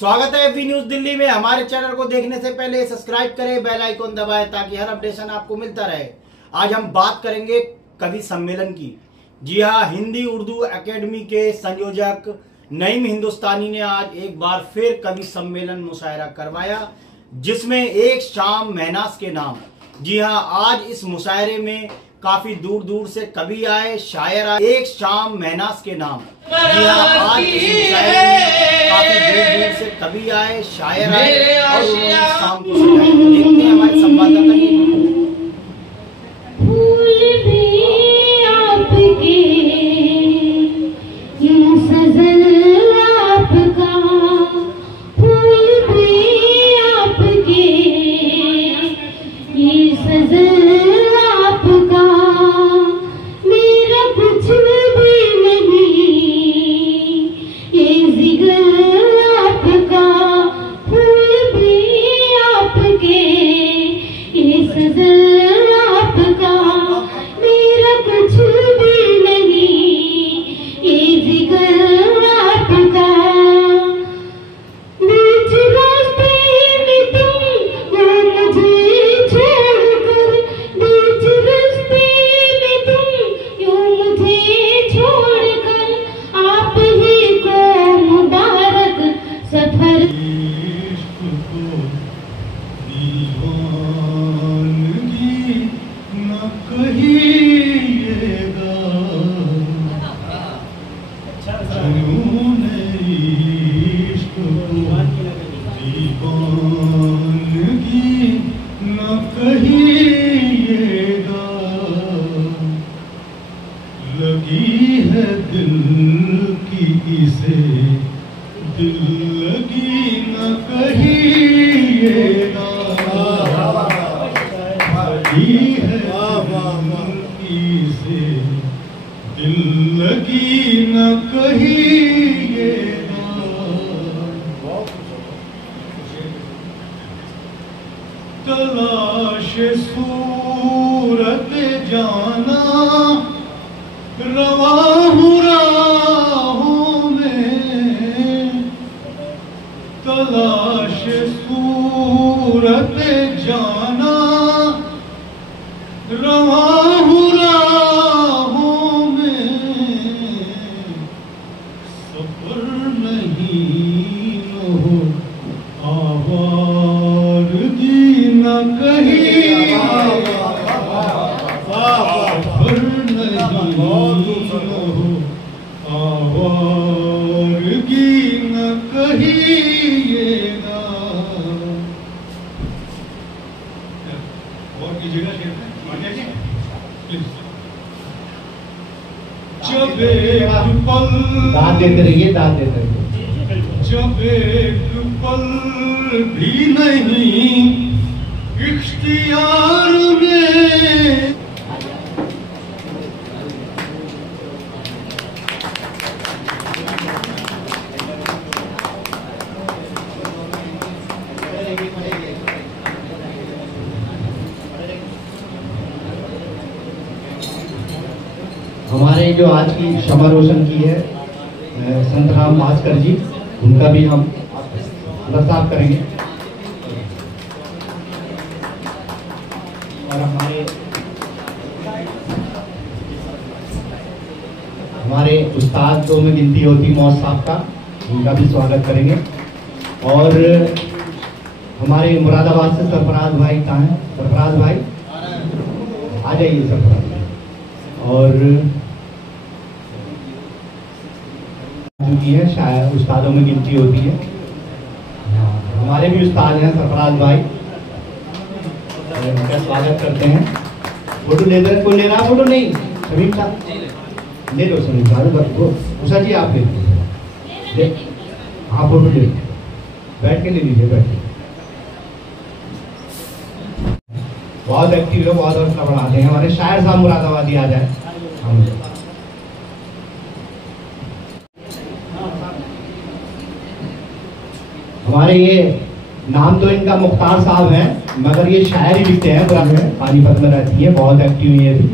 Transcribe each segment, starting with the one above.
स्वागत है FB news Delhi में। हमारे चैनल को देखने से पहले सब्सक्राइब करें, बेल आइकन दबाएं ताकि हर अपडेशन आपको मिलता रहे। आज हम बात करेंगे कवि सम्मेलन की। जी हाँ, हिंदी उर्दू एकेडमी के संयोजक नईम हिंदुस्तानी ने आज एक बार फिर कवि सम्मेलन मुशायरा करवाया, जिसमें एक शाम महनास के नाम। जी हाँ, आज इस मुशायरे में काफी दूर दूर से कवि आए, शायर आए। एक शाम महनास के नाम। जी हाँ, आज इस मुशायरे में काफी दूर दूर से कवि आए, शायर आए और उन्होंने शाम को सजाया। देखते हैं हमारे संवाददाता की। लगी है दिल की इसे दिल लगी न कहिएगा, लगी है दिल की इसे दिल लगी न कहिएगा। तलाश सूरत जाना रवा हूँ राहों में, तलाश सूरत जाना रवा हूँ राहों में, सफर नहीं हो आवारगी न कहीं, आवारगी न कहिएगा। और कीजिएगा जब एक पल दाद देते रहिए, दाद देते रहिए। जब एक पल भी नहीं इख्तियार में, हमारे जो आज की क्षमा रोशन की है संत राम भास्कर जी, उनका भी हम प्रस्ताव करेंगे। और हमारे उस्ताद जो में गिनती होती मौज साहब का, उनका भी स्वागत करेंगे। और हमारे मुरादाबाद से सरफराज भाई कहाँ हैं? सरफराज भाई आ जाइए सरफराज। और जो की है शायद उस्तादों में गिनती होती है, हमारे भी उस्ताद हैं सरफराज भाई, उनका स्वागत करते हैं। फोटो ले दो, कोई ले रहा फोटो? नहीं, शमीम साहब ले लो, शमीम साहब। उषा जी आप ले, हाँ फोटो ले लो, बैठ के ले लीजिए, बैठ के। बहुत एक्टिव है, बहुत हौसला बढ़ाते हैं। हमारे शायर साहब मुरादाबादी आ जाए। हमारे ये नाम तो इनका मुख्तार साहब हैं, मगर ये शायर ही लिखते हैं, पानीपत में रहती है, बहुत एक्टिव है ये भी।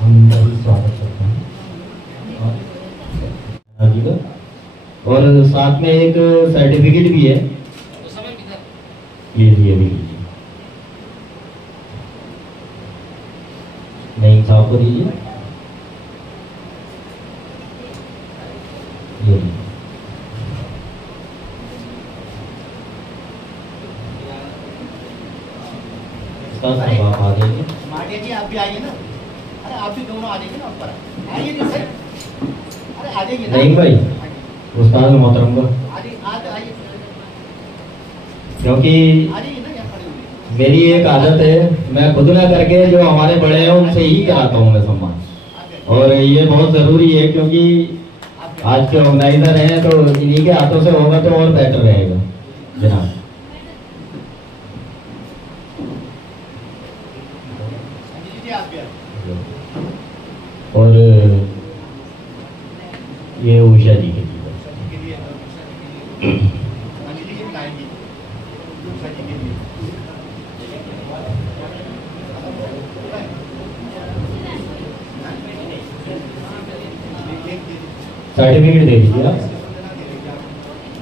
हम इनका भी स्वागत करते हैं। और साथ में एक सर्टिफिकेट भी है, लीजिए भी लीजिए। नहीं साहब को दीजिए, ये लीजिए। आप आ जाइए। माटिया जी आप भी आइए ना, अरे आप भी दोनों आ जाइए ना ऊपर, आइए जी सर, अरे आ जाइए ना। नहीं भाई, उस्ताद मोहतरम को आइए क्योंकि आ जाइए ना, यहाँ खड़े हुए। मेरी एक आदत है, मैं खुद ना करके जो हमारे बड़े हैं उनसे ही कराता हूँ मैं सम्मान, और ये बहुत जरूरी है क्योंकि आज के ऑर्गेनाइजर हैं तो इन्हीं के हाथों से होगा तो और बेटर रहेगा जनाब। और ये उषा जी के लिए सर्टिफिकेट दे दीजिए आप।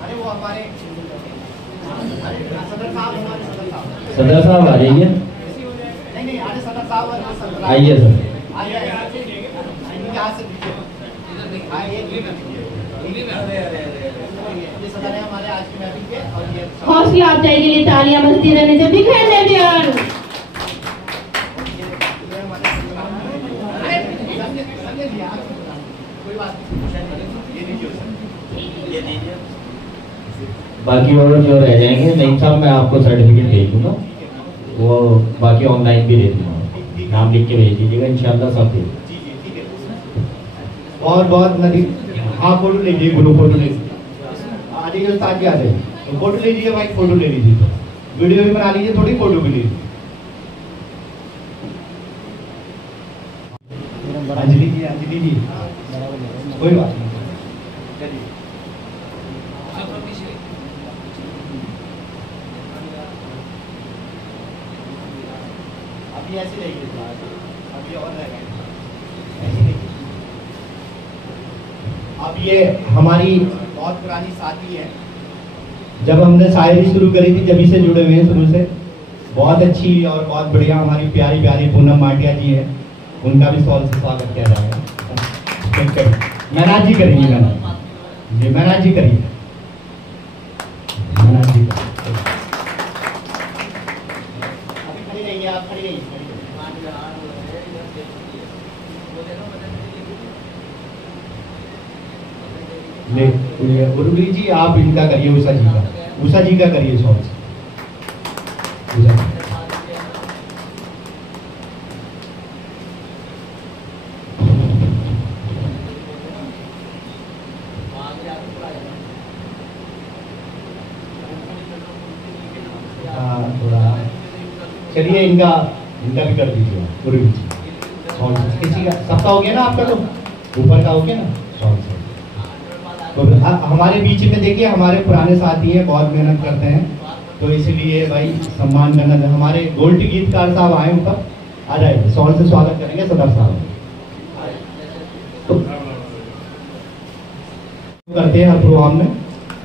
अरे वो हमारे सदर साहब आ जाइए। नहीं आगे सदर साहब आइए सर। हौसला अफजाई के लिए तालियां बजती रहने से बिखरने प्यार। बाकी और जो रह जाएंगे नहीं साहब मैं आपको सर्टिफिकेट भेज दूंगा, वो बाकी ऑनलाइन भी दे दूंगा, नाम लिख के भेज दीजिएगा इंशाल्लाह सब दे। और बहुत नदी हाँ फोटो ले लीजिए, गुरु फोटो ले लीजिए, आ जाइए उस्ताद जी आ जाइए, तो फोटो ले लीजिए भाई, फोटो ले लीजिए, तो वीडियो भी बना लीजिए, थोड़ी फोटो भी ले लीजिए। अंजलि जी कोई बात नहीं, अभी ऐसे रहेगी, अभी और रहेगा ऐसे नहीं। अब ये हमारी बहुत पुरानी साथी है, जब हमने शायरी शुरू करी थी जब से जुड़े हुए हैं शुरू से, बहुत अच्छी और बहुत बढ़िया हमारी प्यारी प्यारी पूनम माटिया जी है, उनका भी सवाल से स्वागत किया जाएगा। महनाज जी करेंगे, महनाज जी, महनाज जी करिए, महनाज जी अभी खड़ी रहिए, आप खड़ी रहिए। ले उर्वी जी आप इनका करिए, उषा जी का करिए सॉन्ग। थोड़ा चलिए इनका भी कर दीजिए उर्वी जी सॉन्ग। किसी का सबका हो गया ना, आपका तो ऊपर का हो गया ना सॉन्ग। तो हमारे बीच में देखिए हमारे पुराने साथी हैं, बहुत मेहनत करते हैं, तो इसलिए भाई सम्मान करना। हमारे गोल्ड गीतकार साहब आए ऊपर, आ जाए सॉल से स्वागत करेंगे सदर साहब। तो करते हैं हर प्रोग्राम में,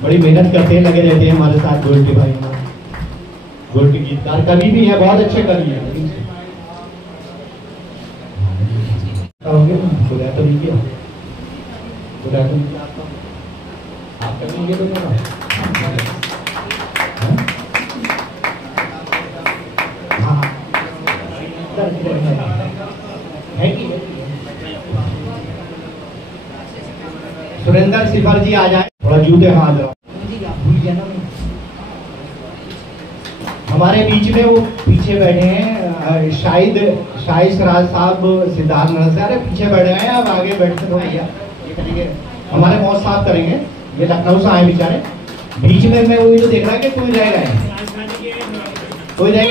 बड़ी मेहनत करते हैं, लगे रहते हैं हमारे साथ गोल्ड भाई, गोल्ड गीतकार कभी भी है, बहुत अच्छे कवि है। आप करेंगे तो सुरेंद्र सिफर जी आ जाए, थोड़ा जूते हाथ रहो। हमारे बीच में वो पीछे बैठे हैं शाहिद सिराज साहब, सिद्धार्थ नगर से, अरे पीछे बैठे हैं, अब आगे बैठते तो भैया ये करेंगे, हमारे मौत साहब करेंगे, ये लखनऊ से आए बेचारे। बीच में मैं वही तो देख रहा है कि कोई रह गए, कोई रह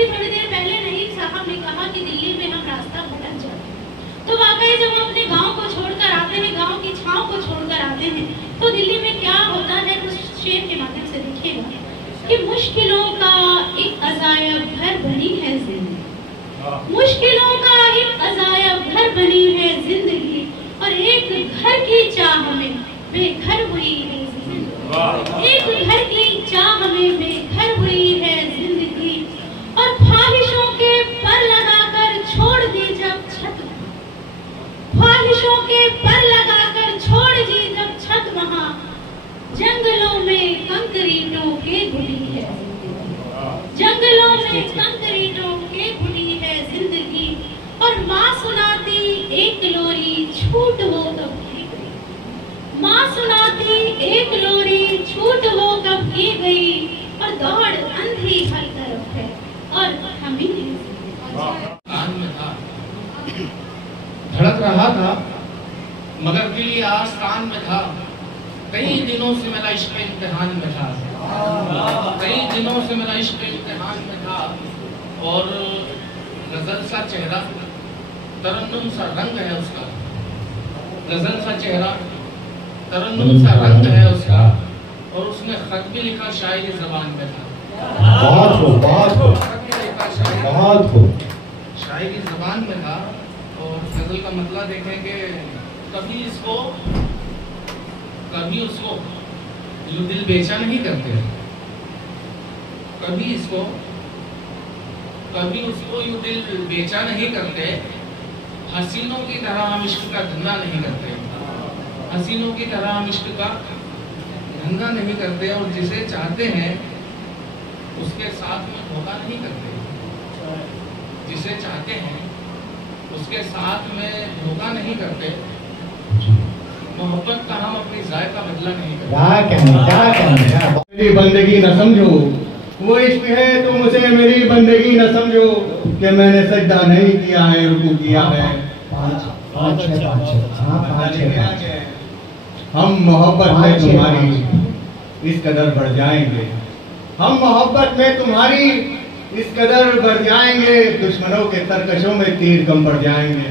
अभी थोड़ी देर पहले नईम साहब ने कहा कि दिल्ली में हम रास्ता भटक जाते हैं, तो वाकई जब हम अपने गांव को छोड़कर आते हैं, गांव की छांव को छोड़कर आते हैं, तो दिल्ली में क्या होता है उस शेर के माध्यम से दिखेगा कि मुश्किलों का एक अजायब घर बनी है जिंदगी, मुश्किलों का एक अजायब घर बनी है जिंदगी, और एक घर की चाह में बेघर हुई है जिंदगी, एक घर की चाह में बेघर हुई है जिंदगी, और ख्वाहिशों के पर लगाकर छोड़ दी जब छत, ख्वाहिशों के पर लगाकर छोड़ दी जब छत, वहां जंगलों में कंकरीटों के घुटी है, जंगलों में कंकरीटों के घुटी है जिंदगी, और माँ सुनाती एक लोरी छूट वो कब की गई, माँ सुनाती एक लोरी छूट वो कब की गई, और दौड़ अंधी हर तरफ है और हम ही कान में था, धड़क रहा था मगर दिल आस्तान में था, कई दिनों से मेरा इश्क इम्तिहान में था, कई दिनों से मेरा इश्क इम्तिहान में था, और गजल सा चेहरा तरन्नुम सा रंग है उसका, गजल सा चेहरा तरन्नुम सा रंग है उसका, और उसने खत भी लिखा शायरी जबान में था, बहुत खूब, बहुत खूब, खत भी लिखा शायरी, बहुत खूब। शायरी जबान में था। और गजल का मतलब देखें कि कभी उसको यूं दिल बेचा नहीं करते, कभी उसको यूं दिल बेचा नहीं करते, हसीनों की तरह हम इश्क का धंधा नहीं करते, हसीनों की तरह हम इश्क का धंधा नहीं करते, और जिसे चाहते हैं उसके साथ में धोखा नहीं करते, जिसे चाहते हैं उसके साथ में धोखा नहीं करते, मोहब्बत का हम अपनी जायका बदला नहीं करते। क्या कहना मेरी बंदगी न समझो वो इश्क है, तुम उसे मेरी बंदगी न समझो कि मैंने सजदा नहीं किया है, रुकू किया है। हम मोहब्बत में तुम्हारी इस कदर बढ़ जाएंगे, हम मोहब्बत में तुम्हारी इस कदर बढ़ जाएंगे, दुश्मनों के तरकशों में तीर कम पड़ जाएंगे।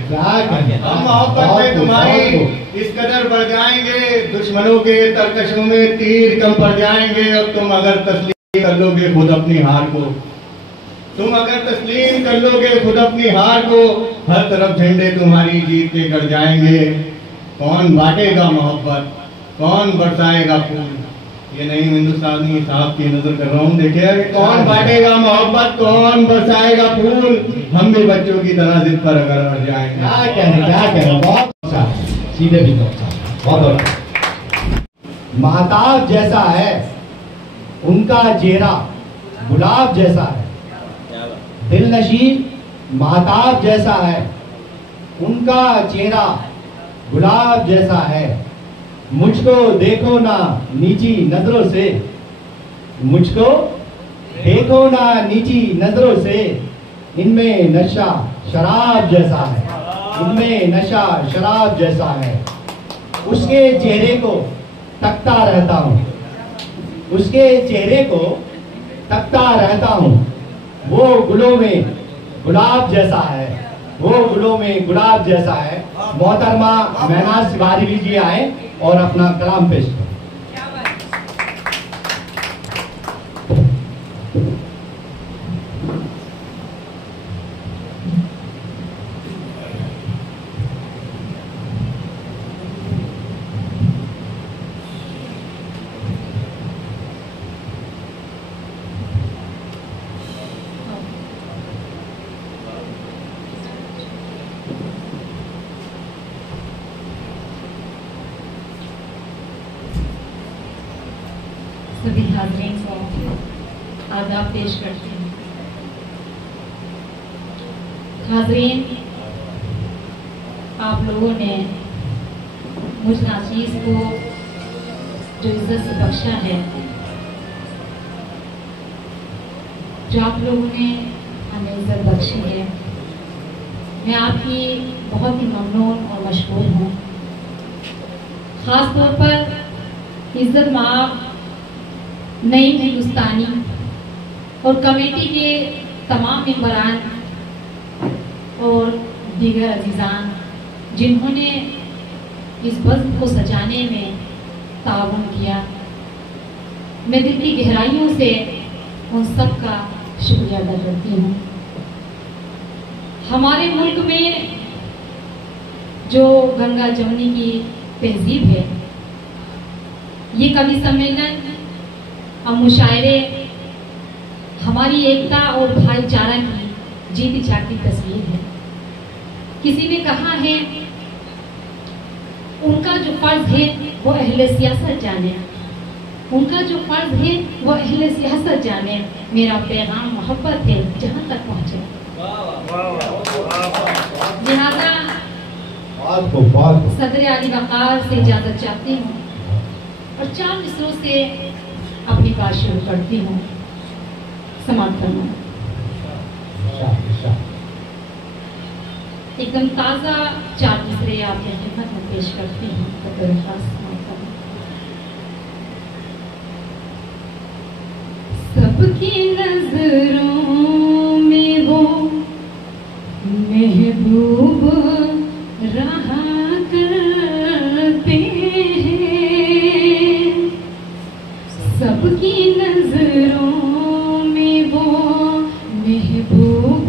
हम मोहब्बत में तुम्हारी इस कदर बढ़ जाएंगे, दुश्मनों के तरकशों में तीर कम पड़ जाएंगे, और तुम अगर तस्लीम कर लोगे खुद अपनी हार को, तुम अगर तस्लीम कर लोगे खुद अपनी हार को, हर तरफ झंडे तुम्हारी जीत के गड़ जाएंगे। कौन बांटेगा मोहब्बत, कौन बरसाएगा फूल, ये नहीं हिंदुस्तानी साहब की नजर कर रहा हूँ, देखिए कौन बांटेगा मोहब्बत, कौन बरसाएगा फूल, हम भी बच्चों की तरह जिद पर अगर अड़ जाएंगे। क्या कहना, बहुत अच्छा, सीधे भी बहुत अच्छा। महताब जैसा है उनका चेहरा, गुलाब जैसा है, दिल नशीन महताब जैसा है उनका चेहरा, गुलाब जैसा है। मुझको देखो ना नीची नजरों से, मुझको देखो ना नीची नजरों से, इनमें नशा शराब जैसा है, इनमें नशा शराब जैसा है। उसके चेहरे को तकता रहता हूँ, उसके चेहरे को तकता रहता हूँ, वो गुलों में गुलाब जैसा है, वो गुलों में गुलाब जैसा है। मोहतरमा महनाज सिवारी जी आए और अपना कलाम पेश करें। सभी हाज़रीन को आदाब पेश करते हैं। हाज़रीन, आप लोगों ने मुझ नाचीज़ को जो इज्जत से बख्शा है, जो आप लोगों ने हमें इज्जत बख्शी है, मैं आपकी बहुत ही ममनून और मशकूर हूँ। ख़ास तौर पर इज्जत माँ नई हिंदुस्तानी और कमेटी के तमाम मेंबरान और दीगर अजीज़ान जिन्होंने इस बज़्म को सजाने में ताउन किया, मैं दिल की गहराइयों से उन सब का शुक्रिया अदा करती हूँ। हमारे मुल्क में जो गंगा जमुनी की तहजीब है, ये कवि सम्मेलन और मुशायरे हमारी एकता और भाईचारा की जीती जागती तस्वीर है। किसी ने कहा है उनका जो फर्ज है वो अहले सियासत जाने, उनका जो फर्ज है वो अहले सियासत जाने, मेरा पैगाम मोहब्बत है जहाँ तक पहुँचे। लिहाजा सदर अली वक़ार से इजाज़त चाहती हूँ और 4 मिसरों से अपनी बात शुरू करती हूँ। समाप्त करना एकदम ताज़ा 4 मिसरे आपकी खिदमत में पेश करती हूँ। सबकी नजरों में वो महबूब रहा करते हैं, सबकी नजरों में वो महबूब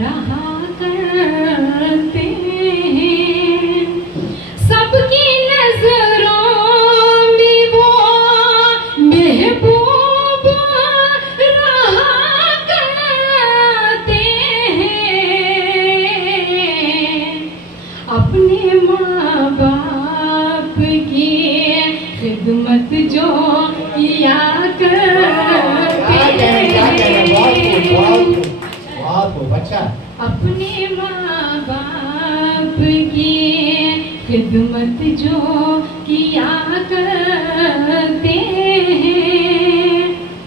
रहा करते हैं, सबकी नजरों में वो महबूब रहा करते हैं, अपने माँ बाप की खिदमत जो किया करते हैं, अपने माँ बाप की खिदमत जो किया करते हैं।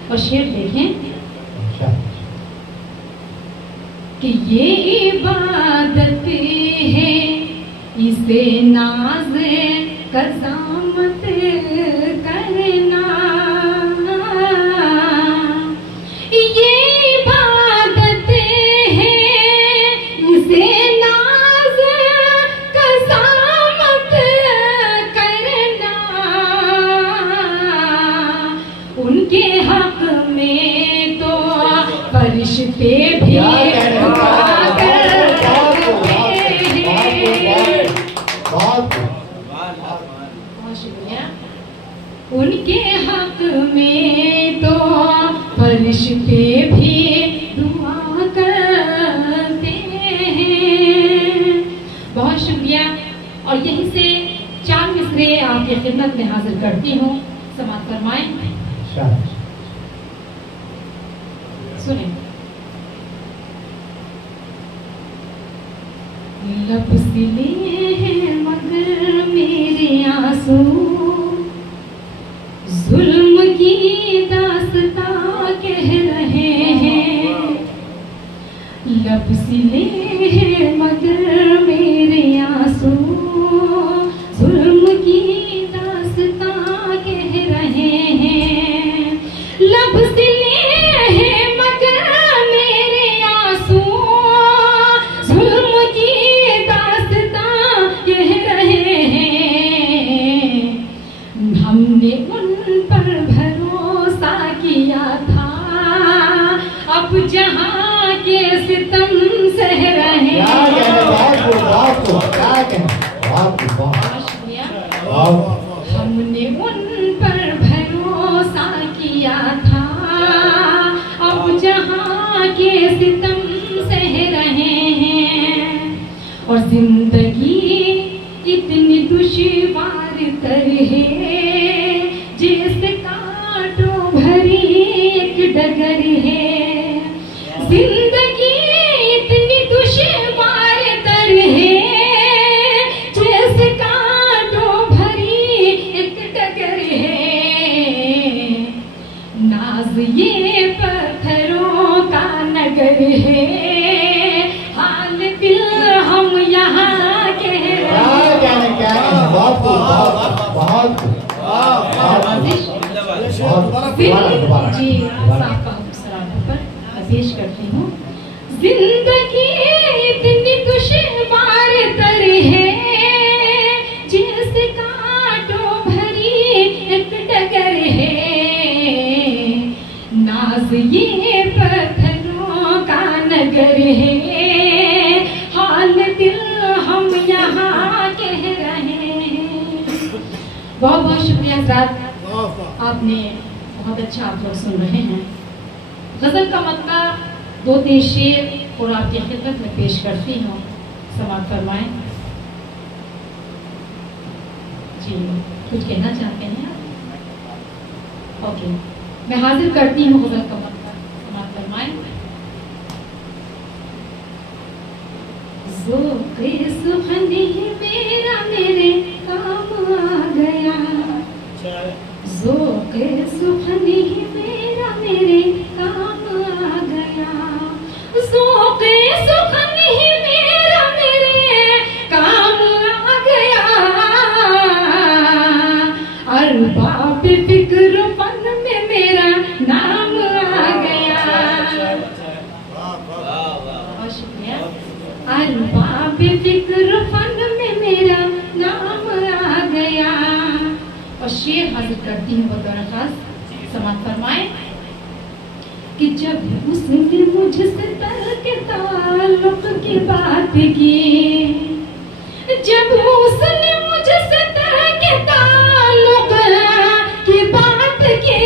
और शेर देखें कि ये इबादत है, इसे नाज कज़ामत करना, ये इबादत है, इसे नाज कज़ामत करना, उनके हक में तो फरिश्ते भी उनके हक में तो फरिश्ते भी दुआ करते हैं। बहुत शुक्रिया। और यहीं से 4 मिसरे आपकी खिदमत में हाजिर करती हूँ। समाप्त फरमाएं। सुने। लब सिले हैं मगर मेरे आंसू, जुल्म की दास्तां कह रहे हैं, लब सिले हैं मगर मेरे आंसू, जुल्म की दास्तां कह रहे हैं, लब सिले हैं मगर मेरे आंसू, जुल्म की दास्तां कह रहे हैं, हमने पर भरोसा किया था, अब जहां के सितम सह रहे हैं। हमने उन पर भरोसा किया था, अब जहां के सितम सह रहे हैं, और जिंदगी इतनी दुश्वार तर है, जिस कांटों भरी एक डगर है, जिंदगी इतनी दुश्वार तर है, जिस कांटों भरी एक डगर है, नाज ये पत्थरों का नगर है, हाल दिल हम यहाँ कह रहे हैं। जी पेश करती हूँ। जिंदगी इतनी दुश्वार तर है, जैसे कांटों भरी एक डगर है। नाज ये पत्थरों का नगर है, हाल दिल हम यहाँ कह रहे हैं। बहुत बहुत शुक्रिया हज़रात, आपने बहुत अच्छा आप लोग सुन रहे हैं। गजल का मतलब 2-3 शेर और आपकी खिदमत में पेश करती हूँ, समाप्त फरमाएं। जी कुछ कहना चाहते हैं आप? ओके, मैं हाजिर करती हूँ गजल का मतलब, समाप्त फरमाएं। ज़ौक़े सुख़नी मेरा मेरे काम आ गया, ज़ौक़े सुख़नी मेरा मेरे काम आ गया, ज़ौक़े सुख़नी मेरा मेरे काम आ गया। अरबाब फ़िक्र फ़न में मेरा नाम आ गया। बहुत शुक्रिया। अरबाब फ़िक्र फ़न में मेरा नाम आ गया। और शेर हाजिर करती हूँ बतौर खास, समाप्त फरमाएं कि जब उसने मुझसे तर्क ताल्लुक़ की बात की, जब उसने मुझसे तर्क ताल्लुक़ की बात की,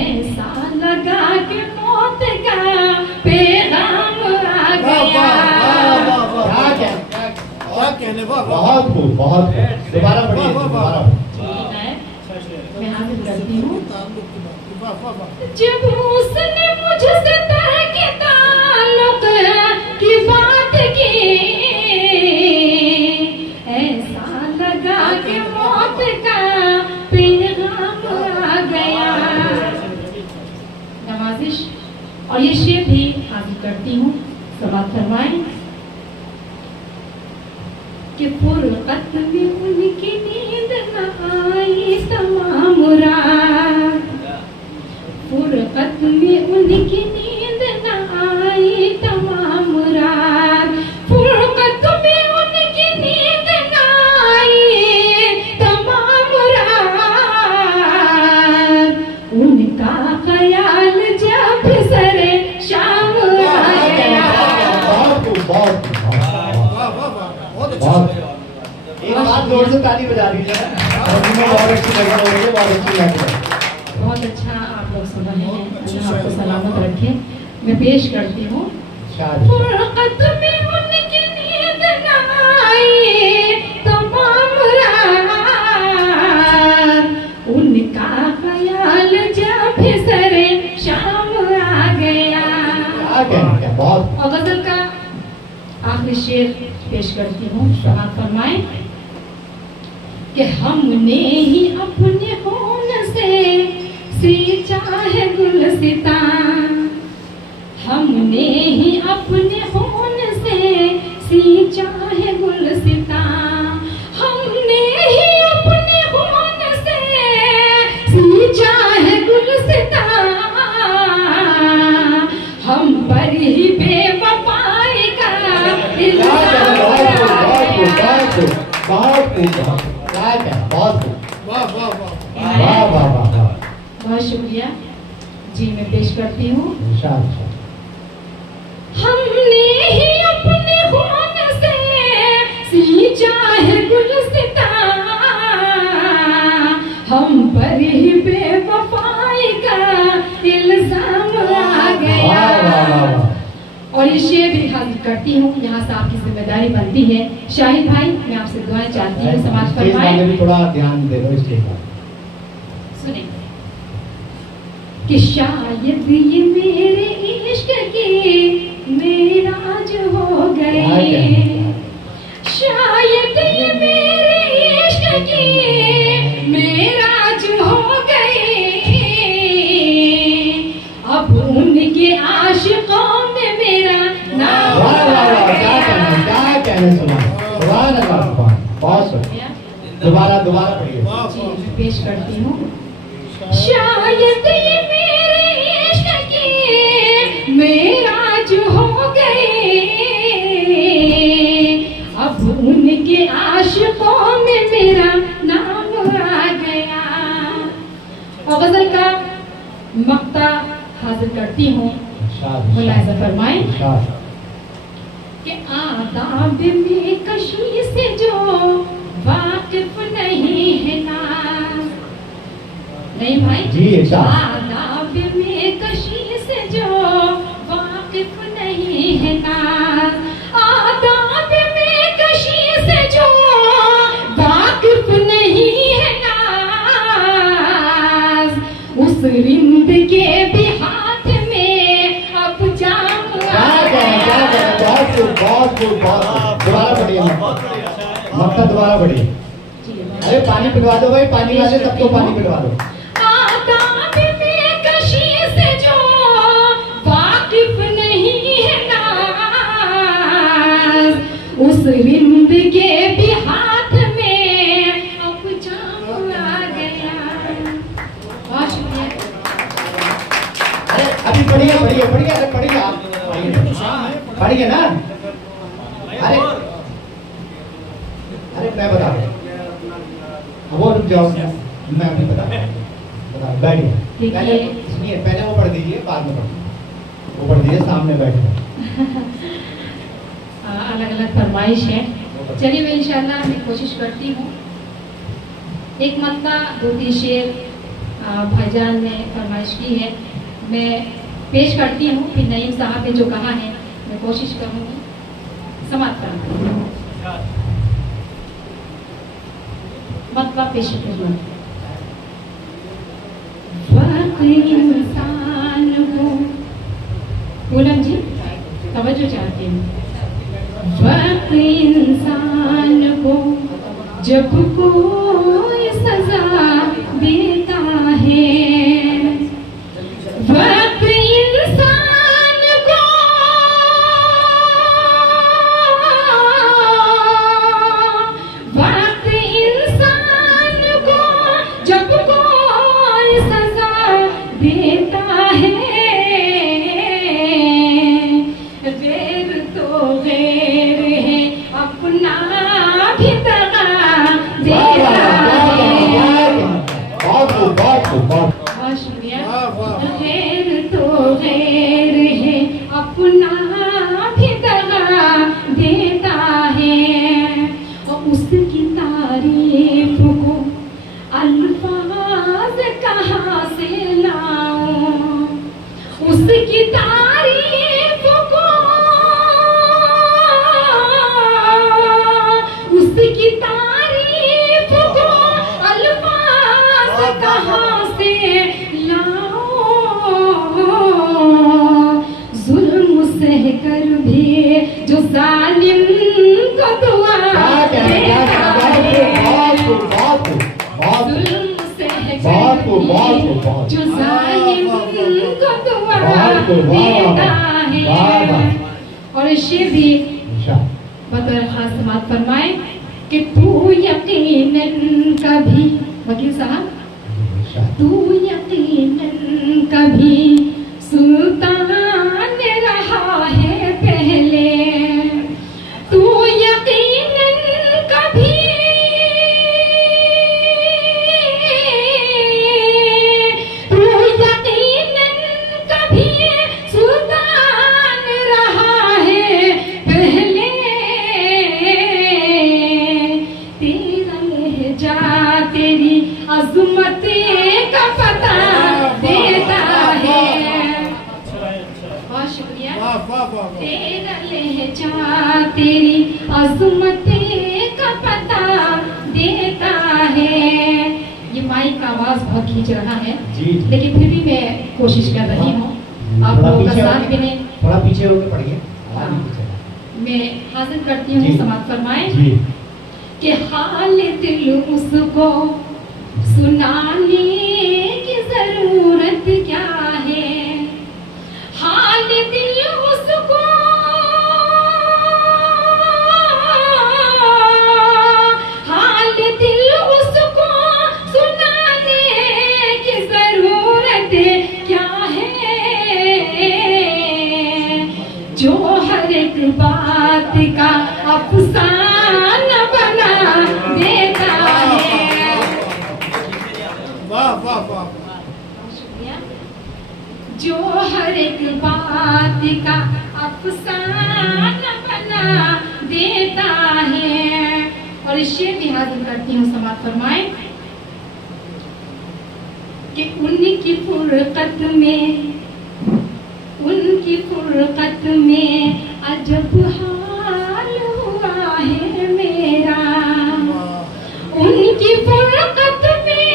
ऐसा लगा कि मौत का पैगाम आ गया। बहुत खूब, बहुत खूब। दोबारा पढ़िए, दोबारा। मैं हाजिर करती हूँ। जब उसने मुझसे तर्क ताल्लुक़ की बात की, ऐसा लगा कि मौत का पैगाम आ गया। नवाजिश और ये शेर भी हाजिर करती हूँ, समाप्त फरमाएं कि फुरक़त में उनकी नींद न आई तमाम रात, फुरक़त में उनकी नींद न आई तमाम रात, फुरक़त में उनकी नींद न आई तमाम रात, उनका ख्याल जब सरे शाम आ गया। एक बात जोर से ताली बजा दीजिए ना, बहुत अच्छी लगी हो रही है, बहुत अच्छी लग रही है। बहुत अच्छा आप लोग सुन रहे हैं, अल्लाह आपको सलामत रखे। मैं पेश करती हूँ। फुरक़त में उनकी नींद न आई तमाम रात, उनका ख्याल जब सरे शाम आ गया। और गजल का आखिरी शेर पेश करती हूँ, समाप्त फरमाएं कि हमने ही अपने होन से सींचा है गुलसिता, हमने ही अपने होन से सींचा है गुलसिता, हमने ही अपने होन से सींचा है गुलसिता, हम पर ही बेवफाई का इल्जाम बहुत शुक्रिया जी। मैं पेश करती हूँ। हमने ही अपने खून से सींचा है गुलसिता, हम पर ही बेवफाई का इल्जाम आ गया। और ये शेर भी हाजिर करती हूँ, यहाँ से आपकी जिम्मेदारी बनती है। शाहिद भाई, मैं आपसे दुआएं चाहती हूँ, समाज फरमाएं। थोड़ा ध्यान दे दो इसके बाद। सुने कि शायद ये मेरे इश्क की मेराज हो गए, शायद ये मेरे इश्क की मेराज हो गए, अब उनके आशिकों में मेरा नाम। क्या कहने सुना, बहुत शुक्रिया। दोबारा पढ़िए। जी पेश करती हूँ। शायद ये मेरे इश्क की करती हूँ। मुलाहिजा फरमाएं कि आदाब में कशी से जो वाकिफ नहीं है ना, नहीं भाई जी, आदाब में कशी से जो वाकिफ नहीं है ना, आदाब में कशी से जो वाकिफ नहीं है ना, उस रिंद के भी हाथ में अब जाम दोबारा बढ़िया मक्का, दोबारा बढ़िया। अरे पानी पिलवा दो भाई, पानी वाले सबको पानी पिलवा दो। आदाब में कशी से जो वाकिफ नहीं है ना, उस रिंद के भी हाथ में अब जाम आ गया। बहुत शुक्रिया। अरे अभी बढ़िया बढ़िया बढ़िया, अरे पढ़िए आप, पढ़िए ना। अरे मैं बता रहा हूँ, वो रुक जाओ, मैं अभी बता बैठिए। पहले सुनिए, पहले वो पढ़ दीजिए, बाद में पढ़िए। वो पढ़ दीजिए, सामने बैठिए। अलग अलग फरमाइश है। चलिए मैं इंशाल्लाह मैं कोशिश करती हूँ। एक मतला 2-3 शेर भाईजान ने फरमाइश की है, मैं पेश करती हूँ। फिर नईम साहब ने जो कहा है मैं कोशिश करूँगी समाप्त करना। मतला पेश करूँ। इंसान हो, पूनम जी तवज्जो चाहते हैं। वक्त इंसान को जब कोई सजा देता है, वक्त इंसान को जब कोई सजा देता है, गैर तो गैर है अपना भी तगा देता है। बहुत शुक्रिया। गैर तो गैर है अपना भी तगा देता है, और उसकी तारीफ को अल्फाज कहाँ से लाऊं, उसकी तारीफ को, उसकी तारीफ को अल्फाज कहाँ से लाऊं, जुल्म सह कर भी जो जालिम को दुआ देता है, जुल्म सह कर जो जालिम को दुआ देता है। और इससे भी बतौर खास समात फरमाए कि तू यकीनन कभी, वकील साहब, तू यकीनन कभी सुल्तान रहा है पहले, तू यकीनन कभी, तू यकीनन कभी सुल्तान रहा है पहले, तेरा लहजा तेरी अज़मत का पता देता है। बहुत शुक्रिया। तेरा लहजा तेरी अज़मत का पता देता है। ये माइक का आवाज बहुत खींच रहा है, लेकिन फिर भी मैं कोशिश कर रही हूँ। आप लोगों का साथ भी नहीं, थोड़ा पीछे होकर पढ़िए। मैं हासिल करती हूँ, समाप्त फरमाएं कि हाल दिल उसको सुनाने की जरूरत क्या है, हाल दिल उसको, हाल दिल उसको सुनाने की जरूरत क्या है, जो हर एक बात का अफसाना बना देता है। वाह वाह वाह। शुक्रिया। जो हर बात का अफसाना बना देता है। और इस शेर भी हाजिर करती हूँ, समाप्त फरमाएं कि उनकी फुरकत में अजब हाल हुआ है मेरा। उनकी फुरकत में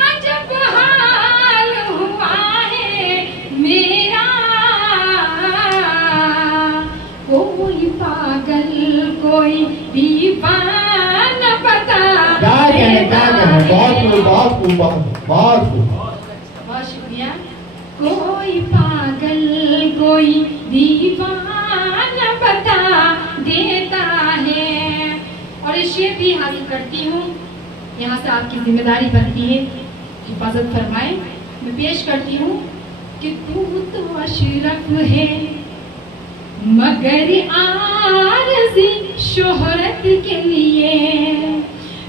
अजब हाल हुआ है मेरा। कोई पागल कोई दीवाना बता बहुत शुक्रिया। कोई पागल कोई दीवाना बता देता है। और इस शेर भी हासिल करती हूँ, यहाँ से आपकी जिम्मेदारी बनती है, हिफाजत फरमाए। मैं पेश करती हूँ कि तू तो अशरफ है मगर आरज़ी शोहरत के लिए।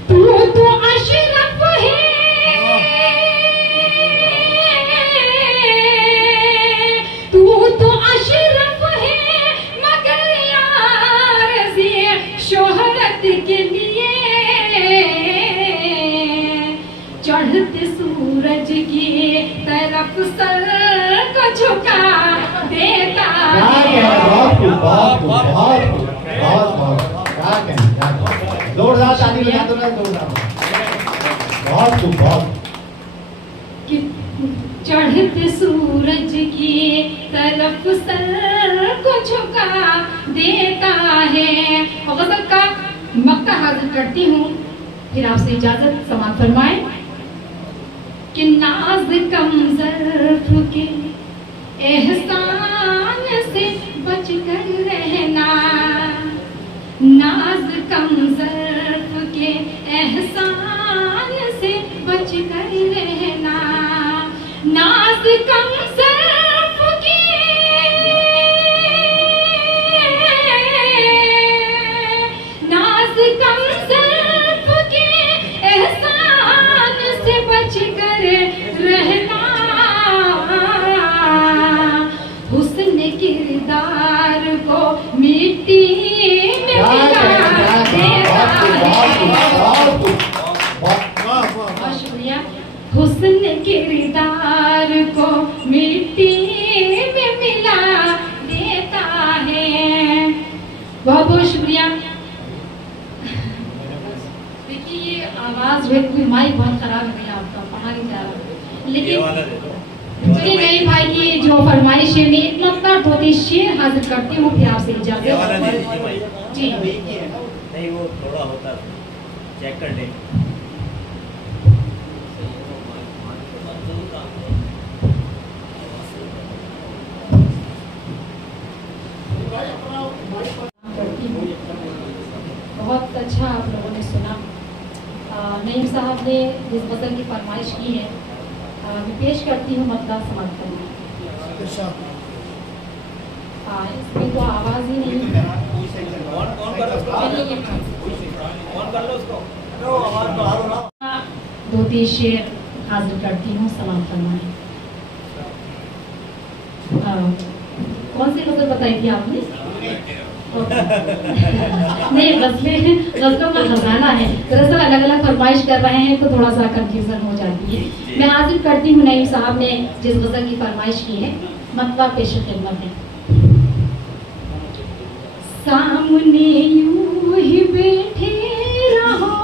तू तो अशरफ है मगर आरज़ी शोहरत के लिए। चढ़ते सूरज की तरफ सर को झुका देता है। जोरदार ताली बजा दो ना, जोरदार। बहुत चढ़ते सूरज की तरफ सर को झुका देता है। और गज़ल का मक्ता हाजिर करती हूँ, फिर आपसे इजाजत, समाप्त फरमाएं कि नाज कम ज़र्फ़ के एहसान से बच कर रहना। नाज कम ज़र्फ़ के एहसान से बच कर रहना। नाज कम ज़र्फ़ के एहसान से बच कर रहना। हुस्न किरदार को मिट्टी में मिला देता है। बहुत शुक्रिया। हुस्न किरदार को मिट्टी में मिला देता है। बहुत बहुत शुक्रिया। देखिए ये आवाज जो है, कोई माइक बहुत खराब है भैया आपका, पढ़ा नहीं जा रहा। लेकिन चलिए नई भाई की जो फरमाइश है, मैं एक मक्ता धोती शेर हाजिर करती हूँ, फिर आपसे इजाजत जी। नहीं वो थोड़ा होता चेक कर लें। बहुत अच्छा आप लोगों ने सुना। नईम साहब ने जिस गज़ल की फरमाइश की है, मैं पेश करती हूँ, मतलब समाप्त करना। इसमें तो आवाज़ ही नहीं है। दो तीन शेर हाजिर करती हूँ, समाप्त करना है। कौन सी गज़ल बताई थी आपने? नहीं, गज़लों का खजाना है, दरअसल अलग अलग फरमाइश कर रहे हैं तो थोड़ा सा कंफ्यूजन हो जाती है। मैं हाजिर करती हूँ, नईम साहब ने जिस गज़ल की फरमाइश की है, मतलब पेश खिदमत है। सामने यूं ही बैठे रहो,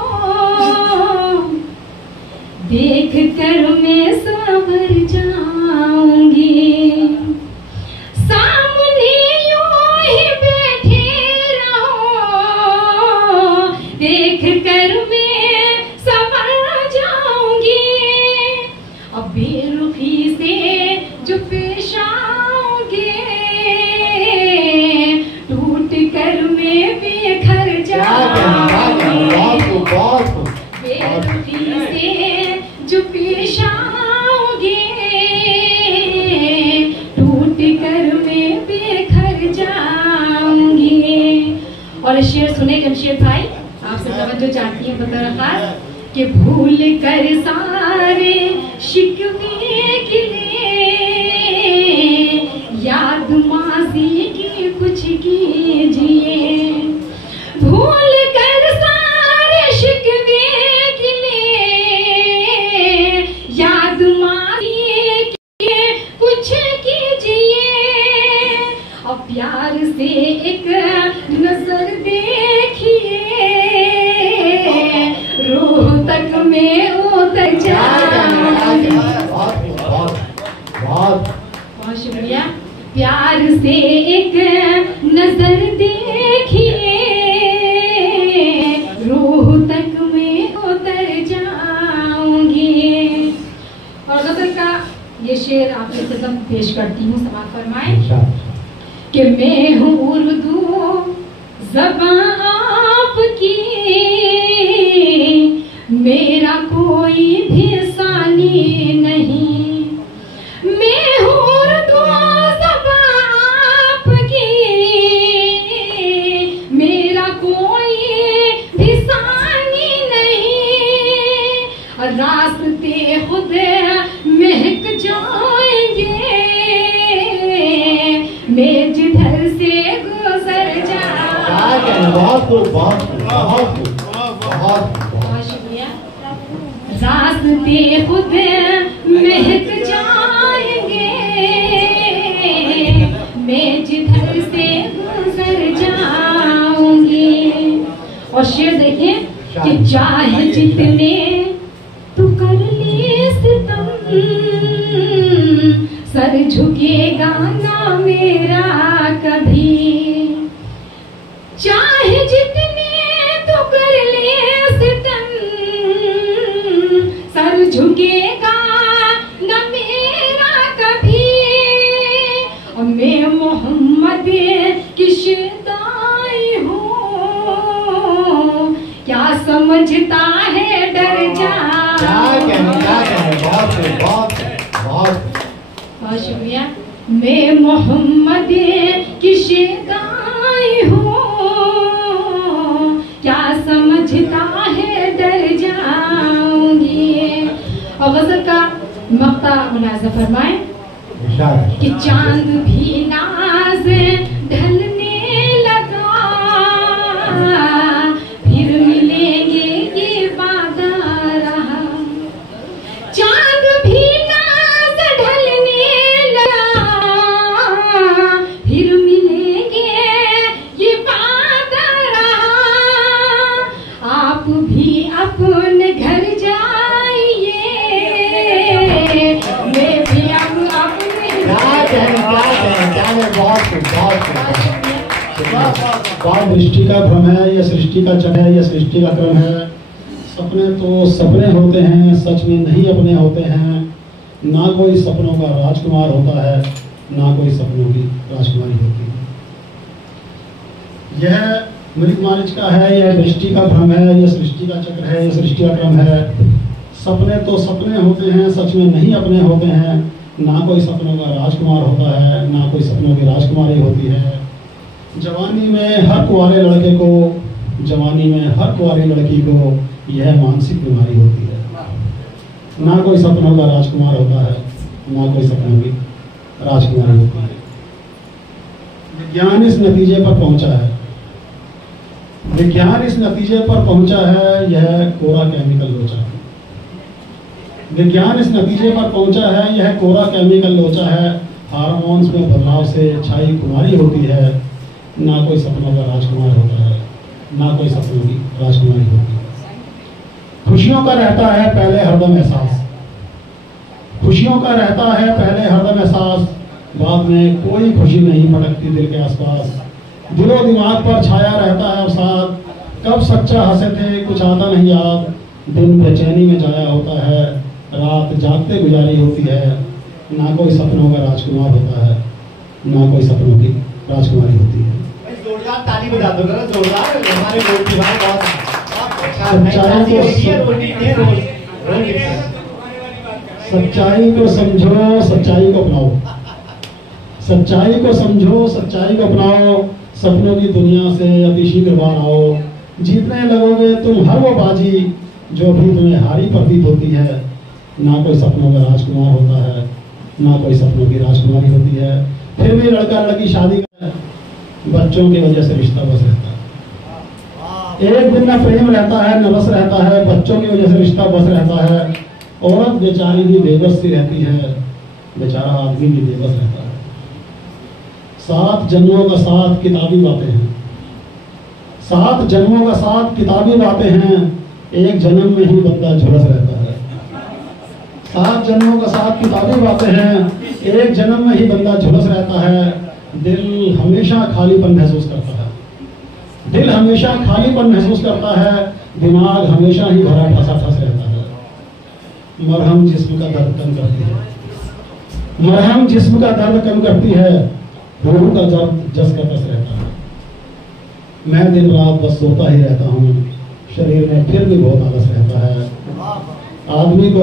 देख कर मैं सबर जाऊंगी। सामने यूं ही बैठे रहो, देख कर मैं सबर जाऊंगी। अब बेरुखी से जो पेश आओगे, टूट कर मैं बिखर जाऊंगी। बेरुखी से जो पेश आओगे, टूट कर मैं बिखर जाऊंगी। और शेर सुने जमशेद भाई, आपसे तवज्जो चाहती है बता रखा कि भूल कर सारे शिकवे गिले, याद माजी की कुछ कीजिए। भूल कर सारे शिकवे गिले, याद माजी की कुछ कीजिए। और प्यार से एक नजर देखिए, रूह तक में उतर जाए। बहुत शुक्रिया। प्यार से एक नजर देखिए, रूह तक में उतर जाऊंगी। और गजल का ये शेर आपके कदम पेश करती हूँ, समाप्त फरमाएं कि मैं हूँ उर्दू ज़बान आपकी, मेरा कोई भी सानी नहीं। मैं हूँ उर्दू ज़बान आपकी, मेरा कोई भी सानी नहीं। और रास्ते खुद महक जाएंगे, मैं जिधर से गुजर जाऊं। बहुत शुक्रिया। रास्ते खुद महक जाएंगे, मैं जिधर से गुजर जाऊंगी। और शेर देखिए कि चाहे जितने तू कर ले सितम, सर झुकेगा ना मेरा कभी। चाहे जितने तू कर ले सितम, सर झुकेगा ना मेरा कभी। और मैं मोहम्मद की शिदाई हूँ, क्या समझता है डर जा। बहुत शुक्रिया। मैं मोहम्मद की शिदाई हूँ, क्या समझता है डर जाऊंगी। और गजल का मक्ता मुलाजा फरमाएं कि चांद भी नाज ढलने लगा, फिर मिलेंगे ये वादा रहा। चांद भी नाज ढलने लगा, फिर मिलेंगे ये वादा रहा। आप भी अपने घर जाइए, मैं भी अब अपने बाल दृष्टि का भ्रम है, यह सृष्टि का चक्र है, यह सृष्टि का क्रम है। सपने तो सपने होते हैं, सच में नहीं अपने होते हैं। ना कोई सपनों का राजकुमार होता है, ना कोई सपनों की राजकुमारी होती है। यह मृग मारिच का है, यह दृष्टि का भ्रम है, यह सृष्टि का चक्र है, यह सृष्टि का क्रम है। सपने तो सपने होते हैं, सच में नहीं अपने होते हैं। ना कोई सपनों का राजकुमार होता है, ना कोई सपनों की राजकुमारी होती है। जवानी में हर कुंवारे लड़के को, जवानी में हर कुंवारी लड़की को यह मानसिक बीमारी होती है। ना कोई सपनों का राजकुमार होता है, ना कोई सपनों की राजकुमारी होती है। विज्ञान इस नतीजे पर पहुंचा है, विज्ञान इस नतीजे पर पहुंचा है, यह कोरा केमिकल लोचा है। विज्ञान इस नतीजे पर पहुंचा है, यह कोरा केमिकल लोचा है। हार्मोन्स में बदलाव से छाई कुमारी होती है। ना कोई सपनों का राजकुमार होता है, ना कोई सपनों की राजकुमारी होती है। खुशियों का रहता है पहले हरदम एहसास, खुशियों का रहता है पहले हरदम एहसास। बाद में कोई खुशी नहीं पटकती दिल के आसपास। दिलो दिमाग पर छाया रहता है अवसाद। कब सच्चा हंसे थे कुछ आता नहीं याद। दिन बेचैनी में जाया होता है, रात जागते गुजारी होती है। ना कोई सपनों का राजकुमार होता है, ना कोई सपनों की राजकुमारी होती है। जोरदार ताली बजा दो, जोरदार। हमारे लोग बहुत सच्चाई को समझो, सच्चाई को अपनाओ। सच्चाई को समझो, सच्चाई को अपनाओ। सपनों की दुनिया से अति शीघ्र बाहर आओ। जीतने लगोगे तुम हर वो बाजी जो भी तुम्हें हारी प्रतीत होती है, ना कोई सपनों का राजकुमार होता है, ना कोई सपनों की राजकुमारी होती है। फिर भी लड़का लड़की शादी का बच्चों की वजह से रिश्ता बस रहता है। एक दिन न प्रेम रहता है न बस रहता है, बच्चों की वजह से रिश्ता बस रहता है। औरत बेचारी भी बेबस सी रहती है, बेचारा आदमी भी बेबस रहता है। 7 जन्मों का साथ किताबी बातें हैं, 7 जन्मों का साथ किताबी बातें हैं, एक जन्म में ही बंदा झुलस रहता है। 7 जन्मों का साथ किताबी बातें हैं, एक जन्म में ही बंदा झुलस रहता है। दिल हमेशा खालीपन महसूस करता है, दिल हमेशा खालीपन महसूस करता है, दिमाग हमेशा ही भरा ठसा ठस रहता है। मरहम जिस्म का दर्द कम करती है, मरहम जिस्म का दर्द कम करती है, रूह का दर्द जस का तस रहता है। मैं दिन रात बस सोता ही रहता हूँ, शरीर में फिर भी बहुत आलस रहता है। आदमी को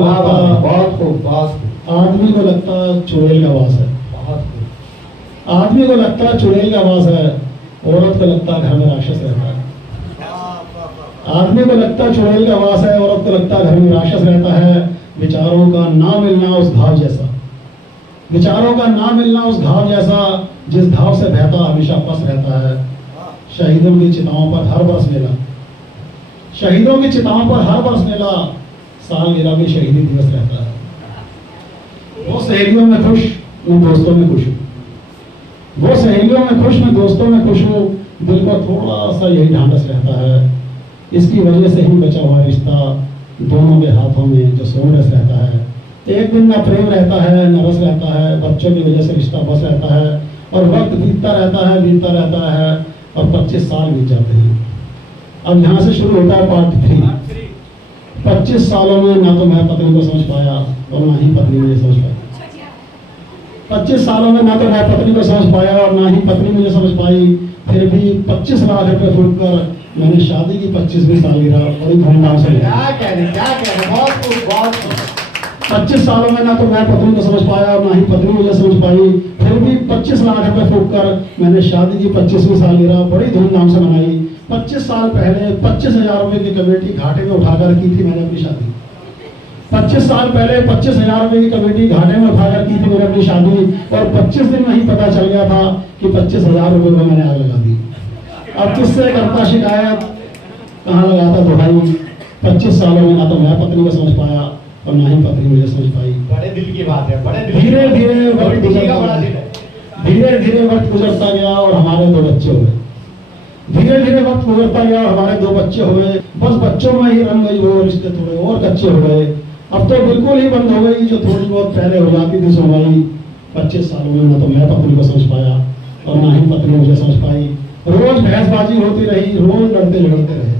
आदमी को लगता चुड़ैल का वास है, आदमी को लगता चुड़ैल का वास है, औरत को लगता घर में राक्षस रहता है। आदमी को लगता चुड़ैल का वास है, औरत को लगता घर में राक्षस रहता है। विचारों का ना मिलना उस घाव जैसा, विचारों का ना मिलना उस घाव जैसा, जिस घाव से बहता हमेशा पस रहता है। शहीदों की चिताओं पर हर बरस मेला, शहीदों की चिताओं पर हर बरस मेला, सालगिरह भी शहीदी दिवस रहता है। वो सहेलियों में खुश, मैं दोस्तों में खुश हूँ, वो सहेलियों में खुश, मैं दोस्तों में खुश हूँ। दिल को थोड़ा सा यही ढांढस रहता है, इसकी वजह से ही बचा हुआ रिश्ता दोनों के हाथों में जो सोमरस रहता है। एक दिन ना प्रेम रहता है न रस रहता है, बच्चों की वजह से रिश्ता बस रहता है, और वक्त बीतता रहता है, बीतता रहता है, और 25 साल बीत जाते हैं। अब यहाँ से शुरू होता है पार्ट 3। 25 सालों में ना तो मैं पत्नी को समझ पाया और ना ही पत्नी मुझे समझ पाई। 25 सालों में ना तो मैं पत्नी को समझ पाया और ना ही पत्नी मुझे समझ पाई। फिर भी 25 लाख रुपए फूट कर मैंने शादी की 25वीं सालगिरह बड़ी धूमधाम से क्या कह रहे बहुत खूब। 25 सालों में ना तो मैं पत्नी को समझ पाया और ना ही पत्नी मुझे समझ पाई। फिर भी 25 लाख रुपए फूक कर मैंने शादी की 25वीं सालगिरह बड़ी धूमधाम से मनाई। 25 साल पहले 25,000 रुपए की कमेटी घाटे में उठाकर की थी मैंने अपनी शादी। 25 साल पहले 25,000 रुपए की कमेटी घाटे में उठाकर की थी मैंने अपनी शादी, और 25 दिन में ही पता चल गया था कि 25,000 रुपए में मैंने आग लगा दी। अब किससे करता शिकायत, कहाँ लगाता दुहाई। 25 सालों में ना तो मैं पत्नी को समझ पाया और ना ही पत्नी मुझे समझ पाई। बड़े दिल की बात है, बड़े धीरे धीरे वक्त गुजरता गया और हमारे 2 बच्चे हुए। धीरे धीरे वक्त गुजरता गया और हमारे 2 बच्चे हुए। बस बच्चों में ही रंग गई वो रिश्ते, थोड़े और कच्चे हो गए। अब तो बिल्कुल ही बंद हो गई जो थोड़ी बहुत पहले हो जाती थी सुनवाई। 25 सालों में ना तो मैं पत्नी को समझ पाया और ना ही पत्नी मुझे समझ पाई। रोज बहसबाजी होती रही, रोज लड़ते झगड़ते रहे,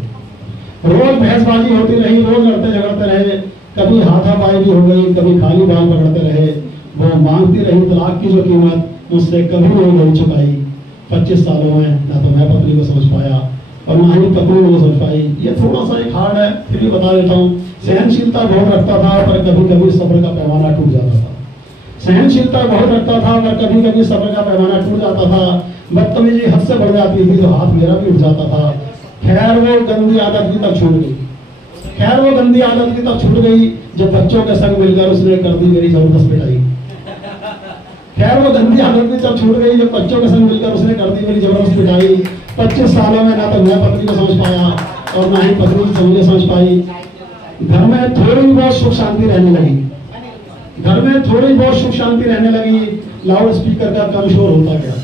रोज बहसबाजी होती रही, रोज लड़ते झगड़ते रहे। कभी हाथापाई भी हो गई, कभी खाली बाल पकड़ते रहे। वो मांगती रही तलाक की जो कीमत मुझसे कभी नहीं गई चुकाई। 25 सालों में ना तो मैं पत्नी को समझ पाया और ना ही पत्नी मुझे समझ पाई। ये थोड़ा सा एक हार्ड है, फिर भी बता देता हूँ। सहनशीलता बहुत रखता था पर कभी कभी सब्र का पैमाना टूट जाता था। सहनशीलता बहुत रखता था पर कभी कभी सब्र का पैमाना टूट जाता था। बदतमीजी हद से बढ़ जाती थी तो हाथ मेरा भी उठ जाता था। खैर वो गंदी आदत भी तब छूट गई, खैर वो गंदी आदत भी तब छूट गई जब बच्चों के संग मिलकर उसने कर दी मेरी जबरदस्त पिटाई। खैर वो गंदी आदत भी तब छूट गई जब बच्चों के संग मिलकर उसने कर दी मेरी जबरदस्त पिटाई। 25 सालों में ना तो मैं पत्नी को समझ पाया और ना ही पत्नी मुझे समझ पाई। घर में थोड़ी बहुत सुख शांति रहने लगी, घर में थोड़ी बहुत सुख शांति रहने लगी। लाउड स्पीकर का कम शोर होता गया,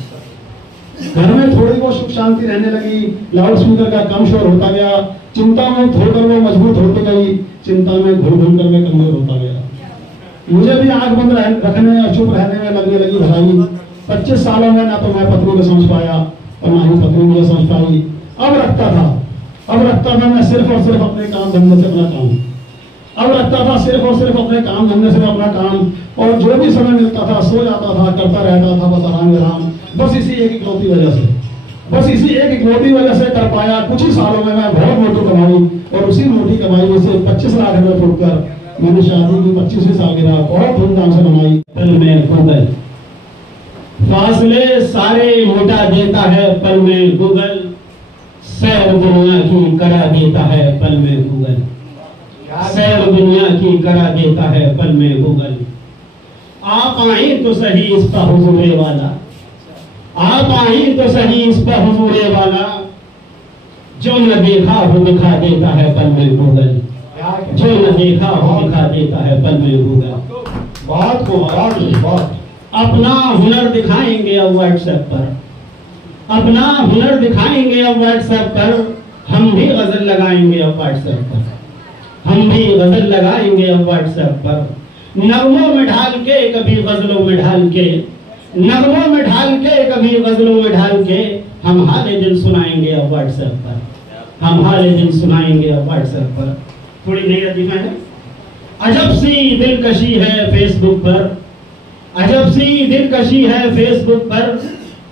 घर में थोड़ी बहुत सुख शांति रहने लगी। लाउड स्पीकर का कम शोर होता गया। चिंता में थोड़कर वो मजबूत होती गई, चिंता में घुल घुल कर मैं कमजोर होता गया। मुझे भी आंख बंद रखने और चुप रहने में लगने लगी भलाई। 25 सालों में ना तो मैं पत्नी को समझ पाया और ना ही पत्नी मुझे समझ पाई। अब रखता था मैं सिर्फ और सिर्फ अपने काम धंधे से अपना काम। अब रखता था सिर्फ और सिर्फ अपने काम धंधे से अपना काम, और जो भी समय मिलता था सो जाता था, करता रहता था बस आराम आराम। बस इसी एक इकलौती वजह से, बस इसी एक इकलौती वजह से कर पाया। कुछ ही सालों में मैं बहुत मोटी कमाई, और उसी मोटी कमाई में से 25 लाख रुपए फूट कर मैंने शादी की 25वीं सालगिरह बहुत धूमधाम से मनाई। पल में गूगल फासले सारे मिटा देता है, पल में गूगल सैर दुनिया की करा देता है, पल में गूगल। सैर दुनिया की करा देता है पल में गूगल। आप आए तो सही इस पर हुजूरे वाला, आप आए तो सही इस पर हुजूरे वाला, जो न देखा हो दिखा देता है पल में गूगल, जो न देखा हो दिखा देता है पल में गूगल। बहुत बहुत अपना हुनर दिखाएंगे अब व्हाट्सएप पर, अपना हुनर दिखाएंगे अब व्हाट्सएप पर, हम भी गजल लगाएंगे अब व्हाट्सएप पर, हम भी गजल लगाएंगे अब व्हाट्सएप पर। नगमों में ढाल के कभी गजलों में ढाल के, नगमों में ढाल के कभी गजलों में ढाल के, हम हाले दिल सुनाएंगे अब व्हाट्सएप पर, हम हाले दिल सुनाएंगे अब व्हाट्सएप पर। थोड़ी नई लतीफा है। अजब सी दिलकशी है फेसबुक पर, अजब सी दिलकशी है फेसबुक पर,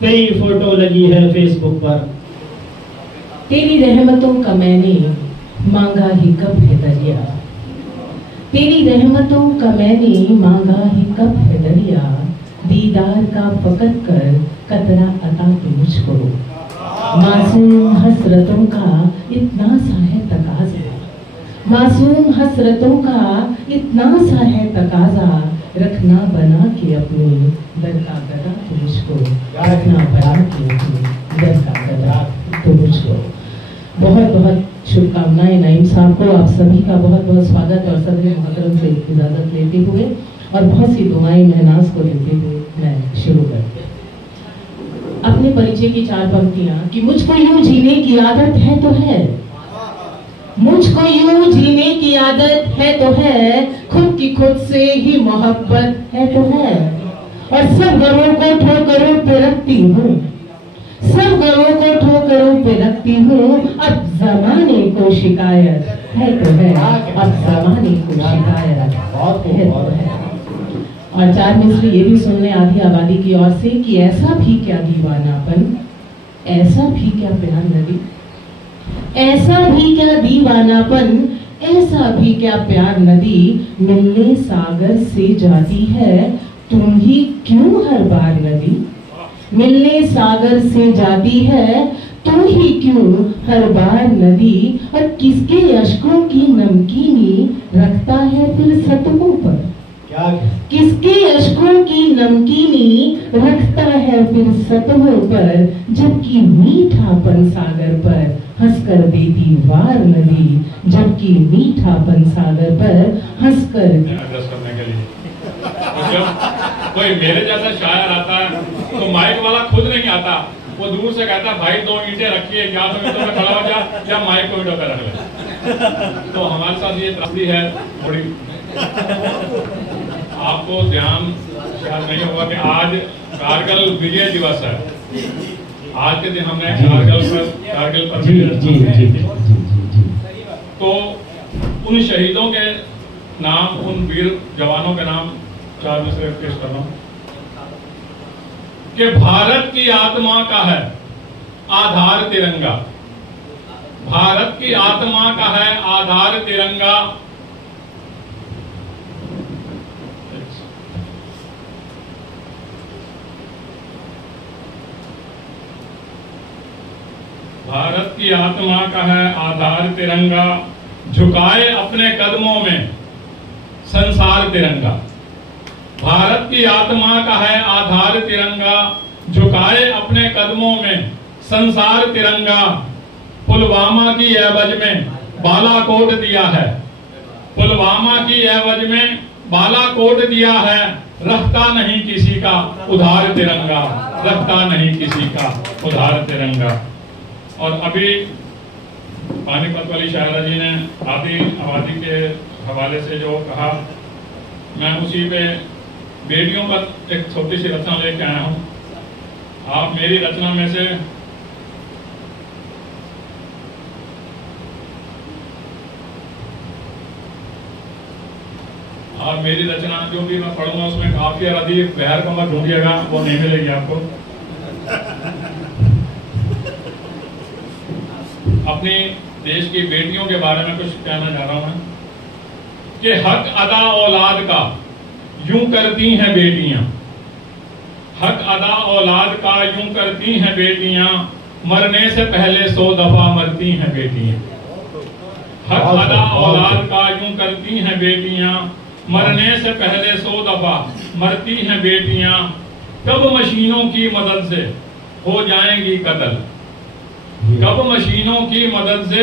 तेरी फोटो लगी है फेसबुक पर। तेरी रहमतों का मैंने मांगा ही कब है दरिया, तेरी रहमतों का मैंने मांगा ही कब है दरिया, दीदार का फकत कर कतरा अता तो मुझको, मासूम हसरतों का इतना सा है तकाजा, मासूम हसरतों का इतना सा है तकाजा, रखना बना के अपने दर का गदा तो मुझको, रखना बना के अपने दर का गदा तो मुझको। बहुत बहुत शुभकामनाएं नईम साहब को। आप सभी का बहुत बहुत स्वागत और सदर मुहतरम से इजाजत लेते हुए और बहुत सी दुआएं महनाज को देते हुए मैं शुरू करती हूँ। अपने परिचय की 4 पंक्तियां कि मुझको यूं जीने की आदत है तो है, मुझको यूं जीने की आदत है तो है, खुद की खुद से ही मोहब्बत है तो है, और सब गमों को ठोकरों पे रखती हूँ, सब गमों को ठोकरों पे रखती हूँ, अब जमाने को शिकायत है तो है, अब जमाने को शिकायत है तो है। और 4 मिसरी ये भी सुन ले आधी आबादी की ओर से कि ऐसा भी क्या दीवानापन, ऐसा भी क्या प्यार नदी, ऐसा भी क्या दीवानापन, ऐसा भी क्या प्यार नदी, मिलने सागर से जाती है तुम ही क्यों हर बार नदी, मिलने सागर से जाती है तुम ही क्यों हर बार नदी, और किसके अश्कों की नमकीनी रखता है फिर सतहों पर, किसके अश्कों की नमकीनी रखता है फिर सतहों पर, जबकि मीठापन सागर पर हंसकर देती वार नदी, जबकि मीठापन सागर पर हंसकर एड्रेस करने के लिए। तो जब कोई मेरे जैसा शायर आता है तो माइक वाला खुद नहीं आता, वो दूर से कहता है भाई 2 ईंटें रखिए, या तो ईंटों में खड़ा हो जा या माइक को ईंटों पे रख ले। तो हमारे साथ ये त्रासदी है थोड़ी। आपको ध्यान शायद नहीं होगा कि आज कारगिल विजय दिवस है। आज के दिन हमने कारगिल पर तो उन शहीदों के नाम, उन वीर जवानों के नाम 4 मिसरे पेश कर रहा हूं कि भारत की आत्मा का है आधार तिरंगा, भारत की आत्मा का है आधार तिरंगा, भारत की आत्मा का है आधार तिरंगा, झुकाए अपने कदमों में संसार तिरंगा, भारत की आत्मा का है आधार तिरंगा, झुकाए अपने कदमों में संसार तिरंगा, पुलवामा की एवज में बालाकोट दिया है, पुलवामा की एवज में बालाकोट दिया है, रखता नहीं किसी का उधार तिरंगा, रखता नहीं किसी का उधार तिरंगा। और अभी पानीपत वाली शायरा जी ने आदि आबादी के हवाले से जो कहा, मैं उसी पे बेटियों पर एक छोटी सी रचना लेके आया हूं। आप मेरी रचना में से जो भी मैं पढ़ूंगा उसमें काफी अधिक बहर को मत ढूंढिएगा, वो नहीं मिलेगी आपको। अपनी देश की बेटियों के बारे में कुछ कहना चाह रहा हूं कि हक अदा औलाद का यूं करती हैं बेटियां, हक अदा औलाद का यूं करती हैं बेटियां, मरने से पहले 100 दफा मरती हैं बेटियां, हक अदा औलाद का यूं करती हैं बेटियां, मरने से पहले 100 दफा मरती हैं बेटियां। कब मशीनों की मदद से हो जाएंगी कत्ल, कब मशीनों की मदद से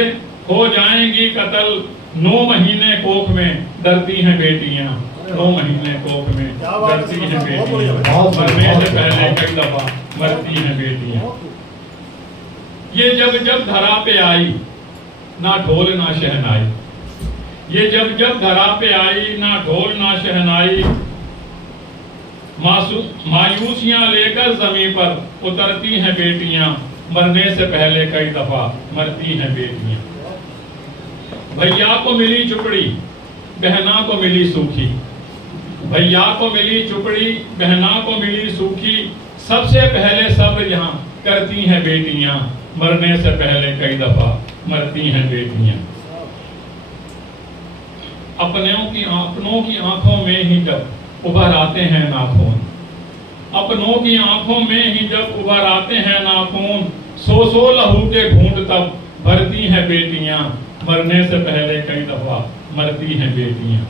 हो जाएंगी कत्ल। 9 महीने कोख में डरती हैं बेटियां, 9 महीने कोख में डरती हैं बेटियां, मरने से पहले कई दफा मरती हैं बेटियां। ये जब जब धरा पे आई ना ढोल ना शहनाई, ये जब जब धरा पे आई ना ढोल ना शहनाई। मायूसियां लेकर जमीन पर उतरती हैं बेटियां, मरने से पहले कई दफा मरती हैं बेटियां। भैया को मिली चुपड़ी बहना को मिली सूखी, भैया को मिली चुपड़ी बहना को मिली सूखी। सबसे पहले सब्र यहाँ करती हैं बेटियां, मरने से पहले कई दफा मरती हैं बेटियां। अपनों की आंखों में ही जब उभर आते हैं नाखून, अपनों की आंखों में ही जब उभर आते हैं नाखून। 100 लहू के घूंट तब भरती हैं बेटियां, मरने से पहले कई दफा मरती हैं बेटियां।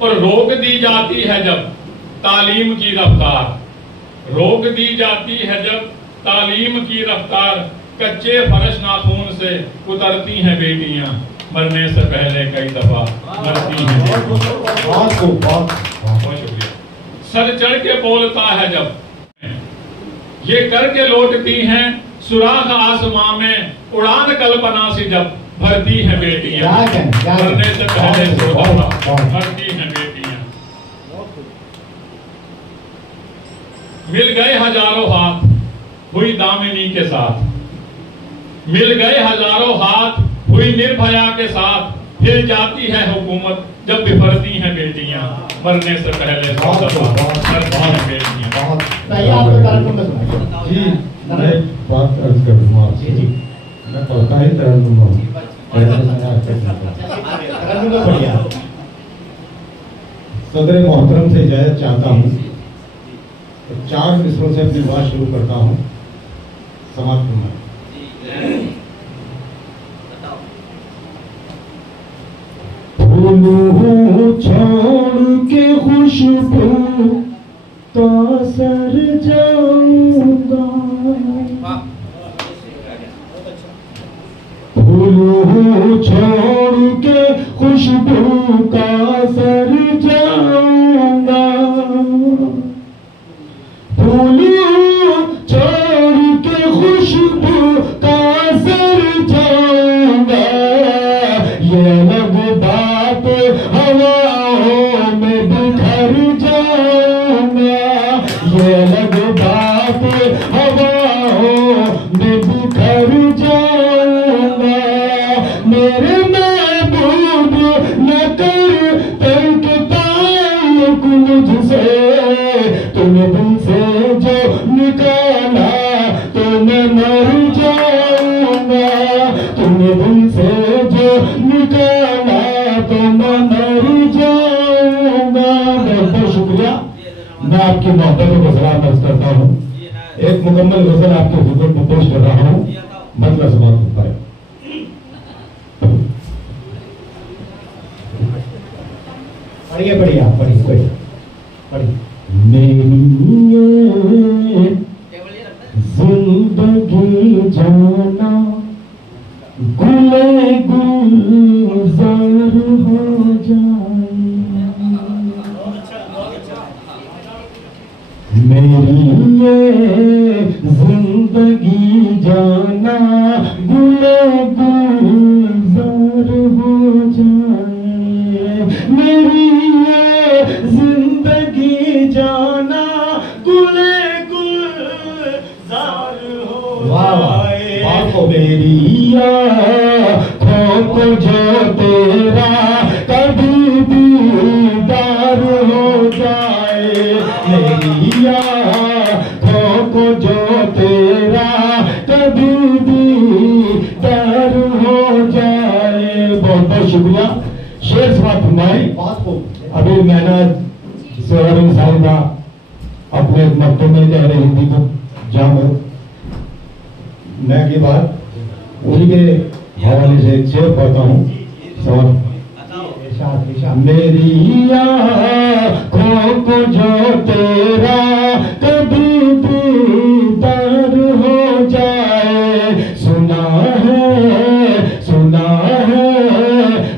और रोक दी जाती है जब तालीम की रफ्तार, रोक दी जाती है जब तालीम की रफ्तार। कच्चे फर्श नाखून से उतरती हैं बेटियां, मरने से पहले कई दफा मरती हैं। बहुत शुक्रिया। सर चढ़ के बोलता है जब, ये करके लौटती हैं सुराख आसमां में। उड़ान कल्पना से जब भरती हैं बेटियां, मरने से पहले 100 दफा मरती हैं बेटियां। मिल गए हजारों हाथ हुई दामिनी के साथ, मिल गए हजारों हाथ हुई निर्भया के साथ। फिर जाती है हुकूमत जब बिफरती हैं बेटियां, मरने से पहले 100 दफा मरती हैं बेटियां। जी मैं बात अर्ज कर दूंगा आपसे। जी मैं पढ़ता ही तरन्नुम हूँ। सदर मोहतरम से इजाजत चाहता हूँ तो 4 मिसरों से अपनी बात शुरू करता हूँ। समाप्त होना। फूलों छोड़ के खुशबू का सर जाऊंगा, फूलों छोड़ के खुशबू का सर जाऊंगा, फूलों छोड़ के खुशबू का सर जाऊंगा। ये अलग बात हवाओं में बिखर जाऊंगा, ये अलग बात हवाओं में बिखर जाऊंगा। मेरे महबूब न कर तर्क ताल्लुक मुझसे, तूने दिल से जो निकाला तो मैं मर जाऊंगा, तूने दिल से जो निकाला तो मैं मर जाऊंगा। बहुत शुक्रिया। मैं आपकी मोहब्बतों को सलाम अर्ज करता हूँ। एक मुकम्मल गजल आपके हुजूर में पेश कर रहा हूँ, मतलब समाप्त होता है। पढ़िए पढ़िए आप पढ़िए, कोई पढ़िए। मेरी जिंदगी जाना गुले गुलजार हो जाए, मेरी ये जिंदगी जाना गुले गुलजार हो जाए, मेरी ये जिंदगी जाना गुले गुलजार हो जाए। मेरी आँखों को जो तेरा कभी दीदार हो जाए, मेरी आँखों को जो तेरा कभी दीदार हो जाए। बहुत बहुत शुक्रिया। शेर समाप्त फरमाई। अभी मैंने सोहर साहिबा अपने मकतब में कह रही हिंदी को जाम मैं की बात उन्हीं के हवाले से एक शेर पढ़ता हूँ। मेरी आँखों को जो तेरा कभी दीदार हो जाए, सुना है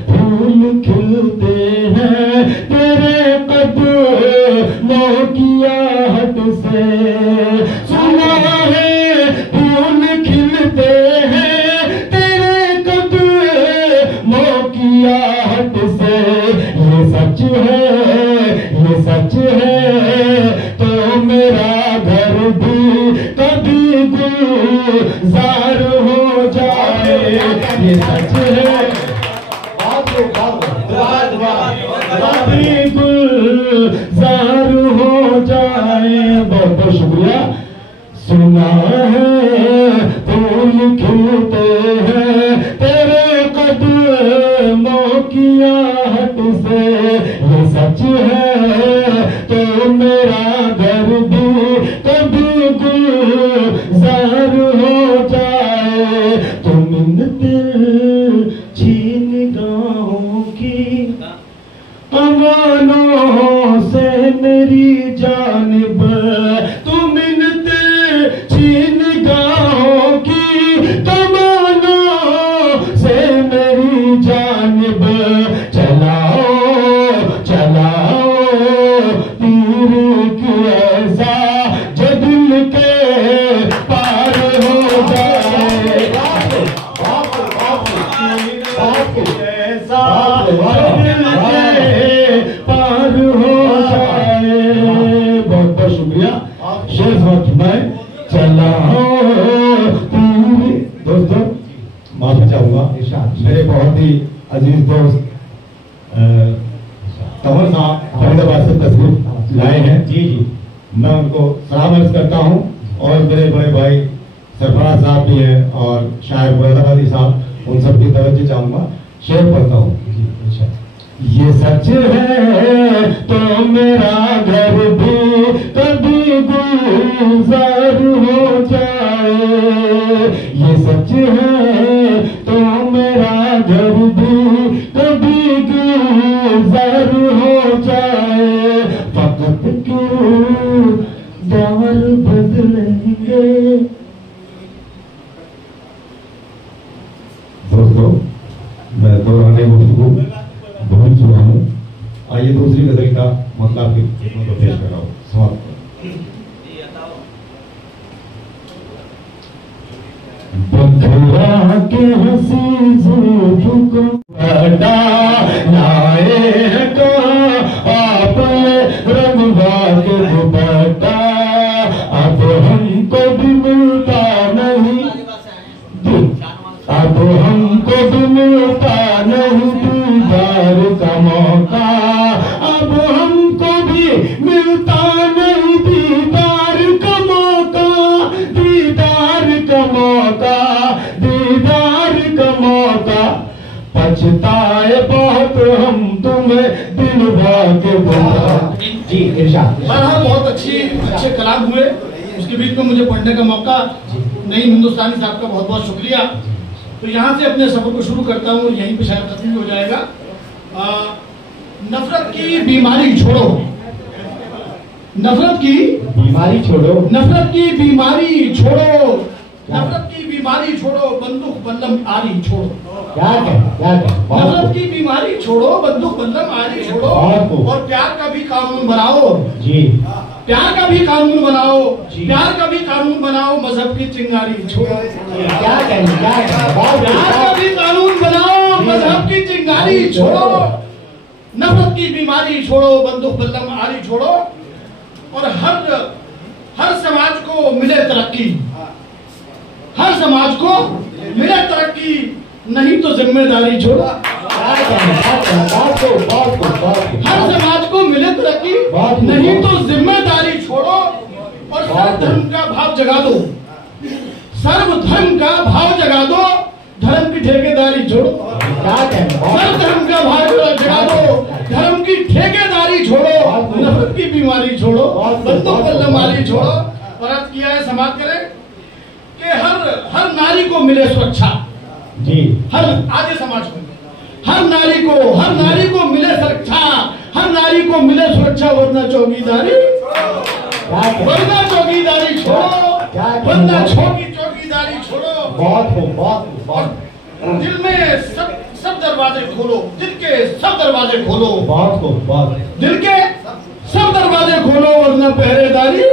फूल खिलते हैं तेरे कदमों की आहट से, सुना है फूल खिलते हैं तेरे कदमों की आहट से। ये सच है तो मेरा घर भी कभी गुलजार हो जाए, ये सच है कभी गुलजार हो जाए। बहुत बहुत शुक्रिया। सुना है फूल खिलते हैं तेरे कदमों की आहट से, ये सच है तो मेरा घर भी कभी गुलजार हो जाए। तुम इन तिरछी निगाहों की कमानों से मेरी जानिब, तुम इन तिरछी निगाहों की कमानों से मेरी जानिब चलाओ तीर की ऐसा जो दिल के पार हो जाए, ऐसा दिल के पार हो जाए। बहुत बहुत शुक्रिया। शेष वक्त में चलाओ तीर। दोस्तों माफी चाहूंगा, मेरे बहुत ही अजीज दोस्त तंवर साहब फरीदाबाद से तस्वीर लाए हैं। जी, मैं उनको सलाम अर्ज करता हूं और मेरे बड़े भाई सरफराज साहब भी हैं और शायर फरीदाबादी साहब, उन सब की तवज्जो चाहूंगा। शेर पढ़ता हूँ। ये सच है तो मेरा घर भी कभी गुलजार हो जाए, ये सच है तो मेरा घर भी कभी गुलजार हो जाए। फकत किरदार बदलेंगे। दोस्तों मैं दौराने गुफ्तगू बहुत सुना हूँ। आइए दूसरी गजल का मतलब पेश कर रहा हूँ। समाप्त। बखरा के हंसी जुल्फ़ों को हटा लाए तो आपने रंगवा के दुपट्टा, अब हमको भी मिलता नहीं, अब हमको भी मिलता नहीं दीदार का मौका, अब हमको भी मिलता नहीं दीदार का मौका, दीदार का मौका, दीदार का मौका। पछताए बहुत हम तुम्हें दिल भागे बोला। जी इरशाद। बहुत अच्छे कलाम हुए, उसके बीच में मुझे पढ़ने का मौका। नईम हिंदुस्तानी साहब का बहुत बहुत शुक्रिया। तो यहाँ से अपने सफर को शुरू करता हूँ, यहीं पे शायद खत्म हो जाएगा। नफरत की बीमारी छोड़ो, नफरत की बीमारी छोड़ो, नफरत की बीमारी छोड़ो, नफरत की बीमारी छोड़ो, बंदूक बल्लम आरी छोड़ो। क्या नफरत की बीमारी छोड़ो, बंदूक बल्लम आरी छोड़ो और प्यार का भी कानून बनाओ। जी, प्यार का भी कानून बनाओ, प्यार का भी कानून बनाओ, मजहब की चिंगारी छोड़ो। क्या प्यार का भी कानून बनाओ, मजहब की चिंगारी छोड़ो, नफरत की बीमारी छोड़ो, बंदूक बल्लम आरी छोड़ो और हर समाज को मिले तरक्की, हर समाज को मिले तरक्की, नहीं तो जिम्मेदारी छोड़ो। हर समाज को मिले तरक्की, नहीं तो जिम्मेदारी छोड़ो और सर्वधर्म का भाव जगा दो, सर्वधर्म का भाव जगा दो, धर्म की ठेकेदारी छोड़ो। सर्वधर्म का भाव जगा दो, धर्म की ठेकेदारी छोड़ो, नफरत की बीमारी छोड़ो, बंदूक बल्लम आरी छोड़ो। और आज किया है, समाप्त करें कि हर नारी को मिले सुरक्षा। जी, हर आधे समाज को हर नारी को मिले सुरक्षा, हर नारी को मिले सुरक्षा, वरना चौकीदारी छोड़ो, वरना चौकीदारी छोड़ो। बहुत दिल में सब दरवाजे खोलो, दिल के सब दरवाजे खोलो, बहुत दिल के सब दरवाजे खोलो, वरना पहरेदारी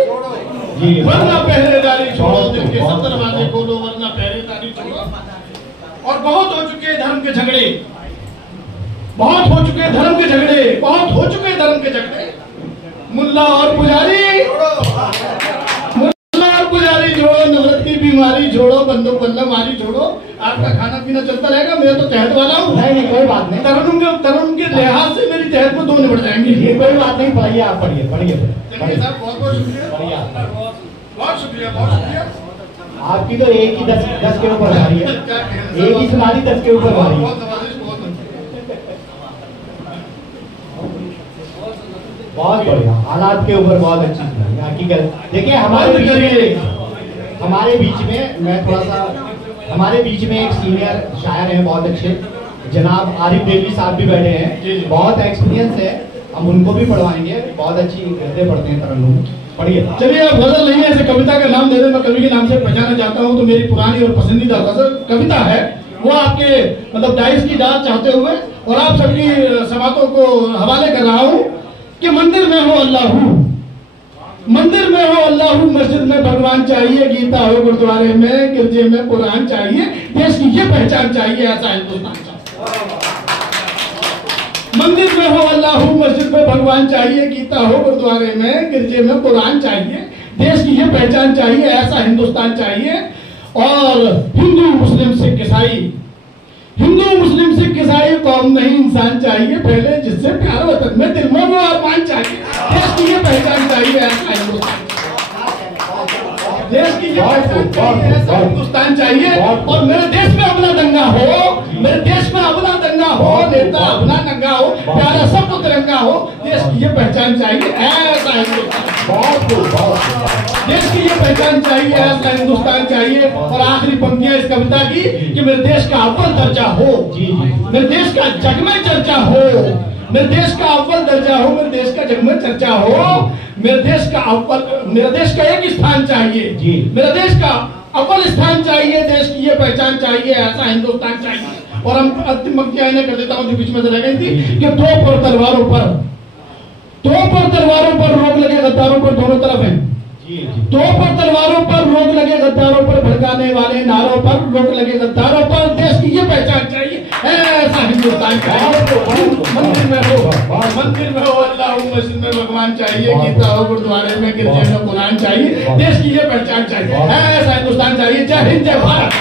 छोड़ो, दिल के सब दरवाजे खोलो, वरना पहरेदारी छोड़ो। और बहुत हो चुके धर्म के झगड़े, बहुत हो चुके धर्म के झगड़े। मुल्ला और पुजारी छोड़ो, नफरत की बीमारी छोड़ो, बंदूक बल्लम मारी छोड़ो। आपका खाना पीना चलता रहेगा, मैं तो तहत वाला हूँ। नहीं कोई बात नहीं, तरुण के लिहाज से मेरी तहत में 2 निबट जाएंगे। ये कोई बात नहीं, पढ़िए आप, पढ़िए। चलिए साहब, बहुत शुक्रिया, बहुत शुक्रिया। आपकी तो एक ही 10 के ऊपर आ रही है, एक ही सुनारी 10 के ऊपर आ रही है। बहुत बढ़िया, हालात के ऊपर बहुत अच्छी सुनाई। हकीकत देखिए, हमारे बीच में मैं थोड़ा सा, हमारे बीच में एक सीनियर शायर हैं बहुत अच्छे, जनाब आरिफ देवी साहब भी बैठे हैं, बहुत एक्सपीरियंस है, हम उनको भी पढ़वाएंगे। बहुत अच्छी गज़लें पढ़ते हैं तरन्नुम, पढ़िए। चलिए, अब गजल नहीं है, ऐसे कविता का नाम दे दें। मैं कवि के नाम से पहचाना चाहता हूँ, तो मेरी पुरानी और पसंदीदा गजल कविता है, वो आपके मतलब डाइस की दाद चाहते हुए और आप सबकी समातों को हवाले कर रहा हूँ कि मंदिर में हो अल्लाहू, मंदिर में हो अल्लाहू, मस्जिद में भगवान चाहिए, गीता हो गुरुद्वारे में, गिरजे में कुरान चाहिए, देश की ये पहचान चाहिए, ऐसा हिंदुस्तान चाहिए। मंदिर में हो अल्लाहू, मस्जिद में भगवान चाहिए, गीता हो गुरुद्वारे में, गिरजे में कुरान चाहिए, देश की ये पहचान चाहिए, ऐसा हिंदुस्तान चाहिए। और हिंदू मुस्लिम सिख ईसाई कौम नहीं, इंसान चाहिए पहले, जिससे प्यार वतन में दिल में वो अरमान चाहिए, देश की ये पहचान चाहिए, ऐसा हिंदुस्तान, देश की ये पहचान चाहिए, ऐसा हिंदुस्तान चाहिए। और मेरे देश में अपना दंगा हो, मेरे देश में अपना दंगा हो, नेता अपना दंगा हो, प्यारा सबको तिरंगा हो, देश की ये पहचान चाहिए, ऐसा हिंदुस्तान, देश की ये पहचान चाहिए, ऐसा हिंदुस्तान चाहिए। और आखिरी पंक्तियां इस कविता की कि मेरे देश का अव्वल दर्जा हो, मेरे देश का जग में चर्चा हो, मेरे देश का अव्वल दर्जा हो, मेरे देश का जग में चर्चा हो, मेरे देश का अव्वल, मेरे देश का एक स्थान चाहिए, मेरे देश का अव्वल स्थान चाहिए, देश की ये पहचान चाहिए, ऐसा हिंदुस्तान चाहिए। और हम अंतिम पंक्तियां इन्हें कर देता हूँ जो बीच में से रह गई थी कि तोप और तलवारों पर रोक लगे गद्दारों पर, दोनों तरफ है, तोप और तलवारों पर रोक लगे गद्दारों पर, भड़काने वाले नारों पर रोक लगे गद्दारों पर, देश की ये पहचान चाहिए, ऐसा हिंदुस्तान चाहिए। मंदिर में हो अल्लाह, मस्जिद में भगवान चाहिए, गीता हो गुरुद्वारे में, गिरजे में कुरान चाहिए, देश की ये पहचान चाहिए, ऐसा हिंदुस्तान चाहिए। जय हिंद, जय भारत।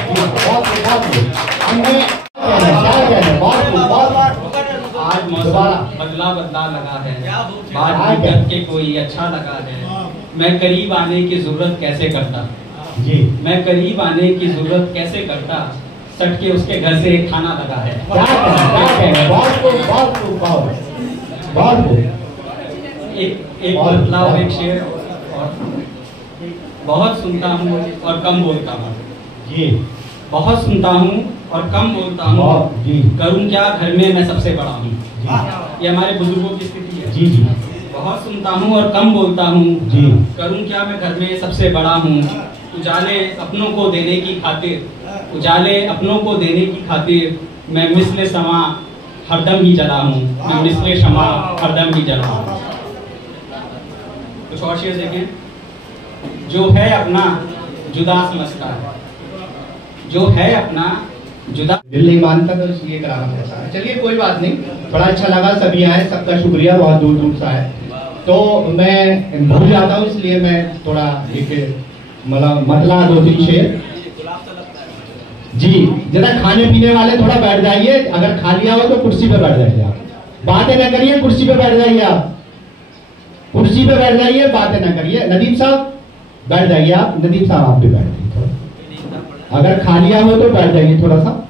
आज मौसम बदला लगा है, बात करके कोई अच्छा लगा है, मैं करीब आने की जरूरत कैसे करता जी, मैं करीब आने की जरूरत कैसे करता, सट के उसके घर से एक खाना लगा है। एक बदलाव, एक शेर। और बहुत सुनता हूँ और कम बोलता हूँ जी, बहुत सुनता हूँ और कम बोलता हूँ, करूँ क्या घर में मैं सबसे बड़ा हूँ। ये हमारे बुजुर्गों की स्थिति है जी। बहुत सुनता हूँ और कम बोलता हूँ, करूँ क्या मैं घर में सबसे बड़ा हूँ। उजाले अपनों को देने की खातिर, उजाले अपनों को देने की खातिर, मैं मिसले समा हरदम ही जला हूँ, मैं मिसले शमा हरदम ही जला हूँ। कुछ और शेर देखें। जो है अपना जुदा समझता है, जो है अपना जुदा दिल नहीं मानता, तो इसलिए कराना पड़ता है। चलिए कोई बात नहीं, बड़ा अच्छा लगा, सभी आए, सबका शुक्रिया, बहुत दूर दूर से आए। तो मैं भूल जाता हूँ, इसलिए मैं थोड़ा एक मतला 2-3 शेर जी। जरा खाने पीने वाले थोड़ा बैठ जाइए, अगर खा लिया हो तो कुर्सी पे बैठ जाइए, आप बातें ना करिए, कुर्सी पे बैठ जाइए, आप कुर्सी पे बैठ जाइए, बातें ना करिए। नदीम साहब बैठ जाइए, आप नदीम साहब आप भी बैठ जाइए, अगर खा लिया हो तो बैठ जाइए, थोड़ा सा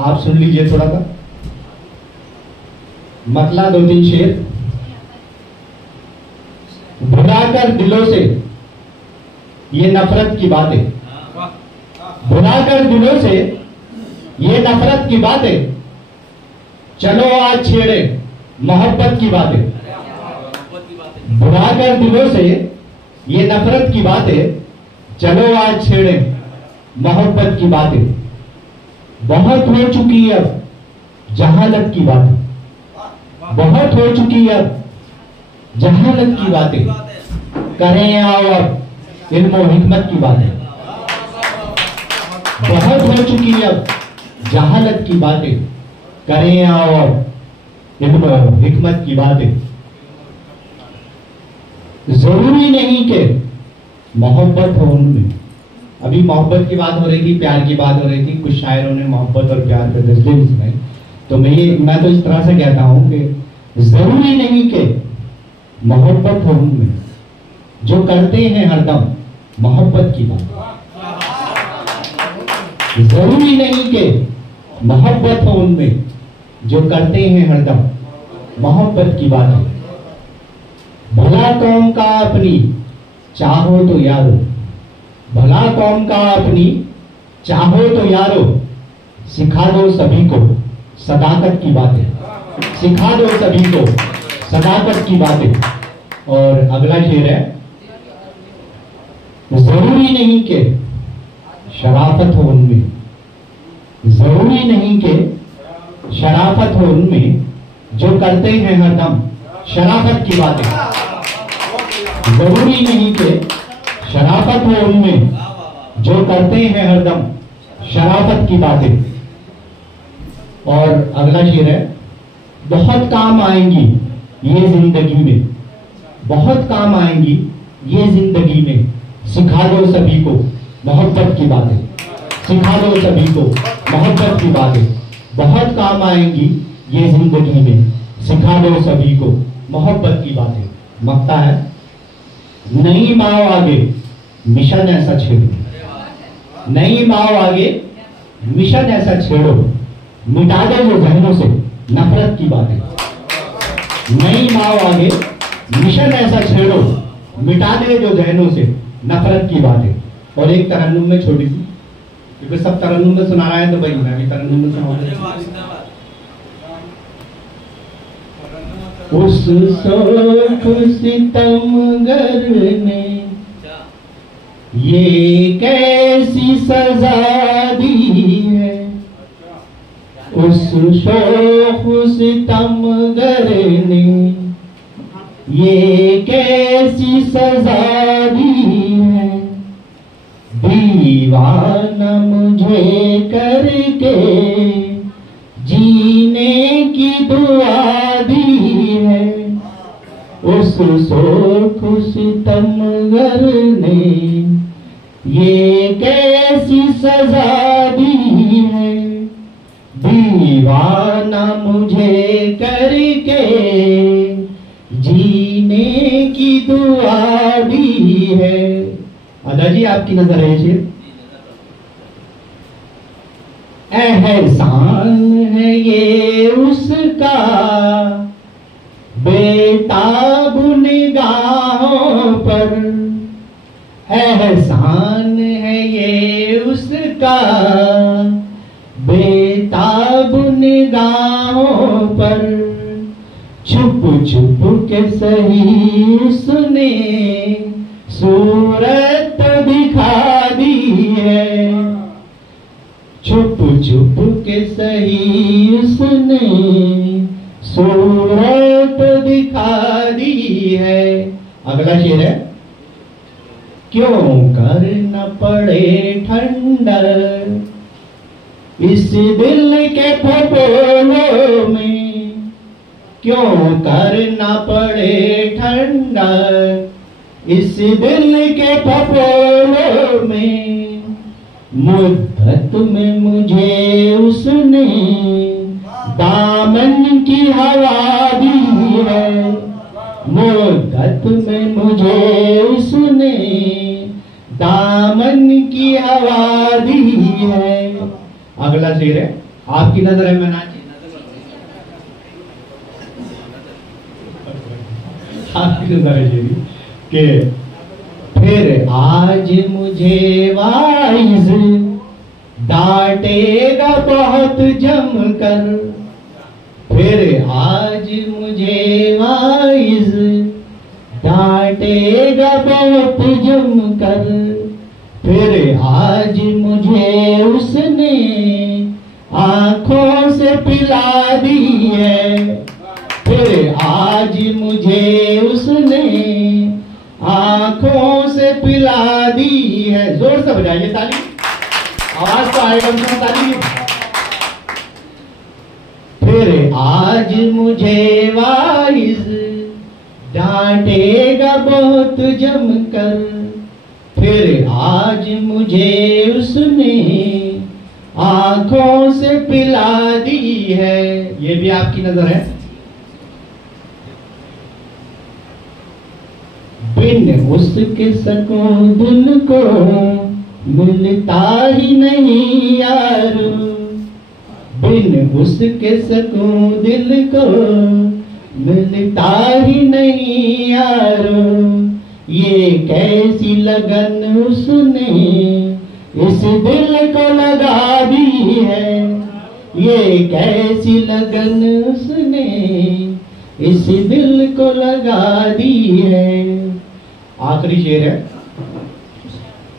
आप सुन लीजिए थोड़ा सा मतला 2-3 शेर। भुलाकर दिलों से ये नफरत की बातें, भुलाकर दिलों से ये नफरत की बातें, चलो आज छेड़े मोहब्बत की बातें, भुलाकर दिलों से ये नफरत की बातें, चलो आज छेड़े मोहब्बत की बातें। बहुत हो चुकी अब जहालत की बातें, बहुत हो चुकी अब जहालत की बातें, करें आओ अब इल्म और हिकमत की बातें। बहुत हो चुकी अब जहालत की बातें, करें आओ अब इल्म और हिकमत की बातें। जरूरी नहीं कि मोहब्बत हो उनमें। अभी मोहब्बत की बात हो रही थी, प्यार की बात हो रही थी, कुछ शायरों ने मोहब्बत और प्यार के गजलें भी सुनाई। तो मैं तो इस तरह से कहता हूं कि जरूरी नहीं कि मोहब्बत हो उनमें, जो करते हैं हरदम मोहब्बत की बात। जरूरी नहीं कि मोहब्बत हो उनमें, जो करते हैं हरदम मोहब्बत की बात। भला कौम का अपनी चाहो तो यारो, भला कौम का अपनी चाहो तो यारो, सिखा दो सभी को सदाकत की बातें, सिखा दो सभी को सदाकत की बातें। और अगला शेर है, जरूरी नहीं कि शराफत हो उनमें, जरूरी नहीं कि शराफत हो उनमें, जो करते हैं हरदम शराफत की बातें। जरूरी नहीं कि शराफत हो उनमें, जो करते हैं हरदम शराफत की बातें। और अगला शेर है, बहुत काम आएंगी ये जिंदगी में, बहुत काम आएंगी ये जिंदगी में, सिखा दो सभी को मोहब्बत की बातें, सिखा दो सभी को मोहब्बत की बातें। बहुत काम आएंगी ये जिंदगी में, सिखा दो सभी को मोहब्बत की बातें। मक्ता है, नहीं माओ आगे मिशन ऐसा छेड़ो, नहीं माओ आगे मिशन ऐसा छेड़ो, मिटा दो जो जहनों से नफरत की बातें। नहीं माओ आगे मिशन ऐसा छेड़ो, मिटा दे जो जहनों से नफरत की बातें। और एक तरन्नुम में छोटी सी, क्योंकि सब तरन्नुम में सुना रहा है तो भाई मैं भी तरन्नुम में सुनाऊंगा। उस शौक सितमगर ने ये कैसी सजा दी है, उस शौक सितमगर ने ये कैसी सजा दी है, दीवाना मुझे करके जीने की दुआ दी है, उस शौक सितमगर ने ये कैसी सजा दी है, दीवाना मुझे करके जीने की दुआ दी है। अदा जी आपकी नजर है शेर। एहसान है ये उसका बेताब निगाहों पर, एहसान है ये उसका बेताब निगाहों पर, छुप छुप के सही उसने सूरत दिखा दी है, छुप छुप के सही उसने सूरत दिखा दी है। अगला शेर है, क्यों कर न पड़े ठंडा इस दिल के फपोलों में, क्यों कर न पड़े ठंडा इस दिल के फपोलों में, मुद्दत में मुझे उसने दामन की हवा दी है, मुद्दत में मुझे उसने दामन की हवा दी है। अगला शेर है, आपकी नजर है मैनाजी, आपकी नजर है शेरी कि फिर आज मुझे वाइज डांटेगा बहुत जमकर, फिर आज मुझे वाइज डांटेगा बहुत जमकर, फिर आज मुझे उसने आंखों से पिला दी है, फिर आज मुझे उसने आंखों से पिला दी है। जोर से बजाइए ताली, आवाज तो आएगा ताली। फिर आज मुझे वाइज डांटेगा बहुत जमकर, फिर आज मुझे उसने आंखों से पिला दी है। ये भी आपकी नजर है। बिन उसके सकून दिल को मिलता ही नहीं यार, बिन उसके सकून दिल को मिलता ही नहीं यार। ये कैसी लगन उसने इस दिल को लगा दी है, ये कैसी लगन उसने इस दिल को लगा दी है। आखिरी शेर है,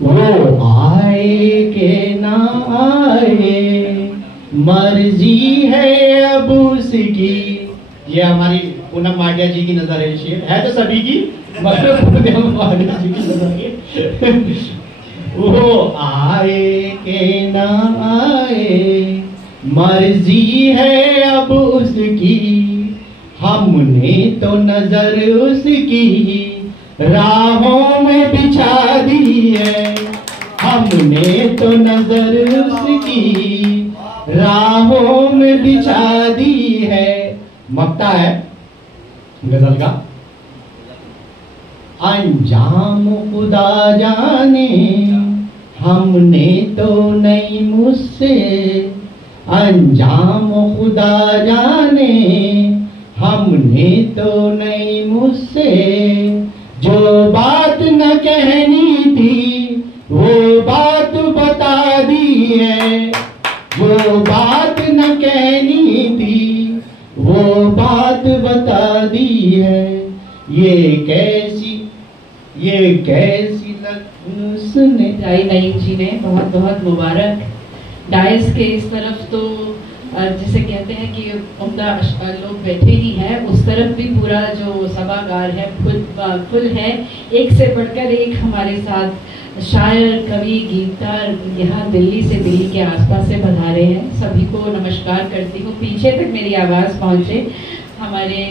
वो आए के ना आए मर्जी है अब उसकी। ये हमारी पूनम माटिया जी की नजर है। शेर है तो सभी की, मगर पूनम माटिया जी की नजर है। वो आए के ना आए मर्जी है अब उसकी, हमने तो नजर उसकी राहों में बिछा दी है, हमने तो नजर उसकी राहों में बिछा दी है। मक्ता है गजल का। अंजाम खुदा जाने हमने तो नहीं मुझसे, अंजाम खुदा जाने हमने तो नहीं मुझसे। जो बात न कहनी थी वो बात बता दी है, जो बात न कहनी थी वो बात बता दी है। ये कैसी सुने जाई नईम जी ने बहुत बहुत मुबारक। डाइस के इस तरफ तो जिसे कहते हैं कि उम्दा लोग बैठे ही हैं, उस तरफ भी पूरा जो सभागार है फुल है। एक से बढ़कर एक हमारे साथ शायर, कवि, गीतकार यहाँ दिल्ली से, दिल्ली के आसपास से पधारे हैं। सभी को नमस्कार करती हूँ। पीछे तक मेरी आवाज़ पहुँचे, हमारे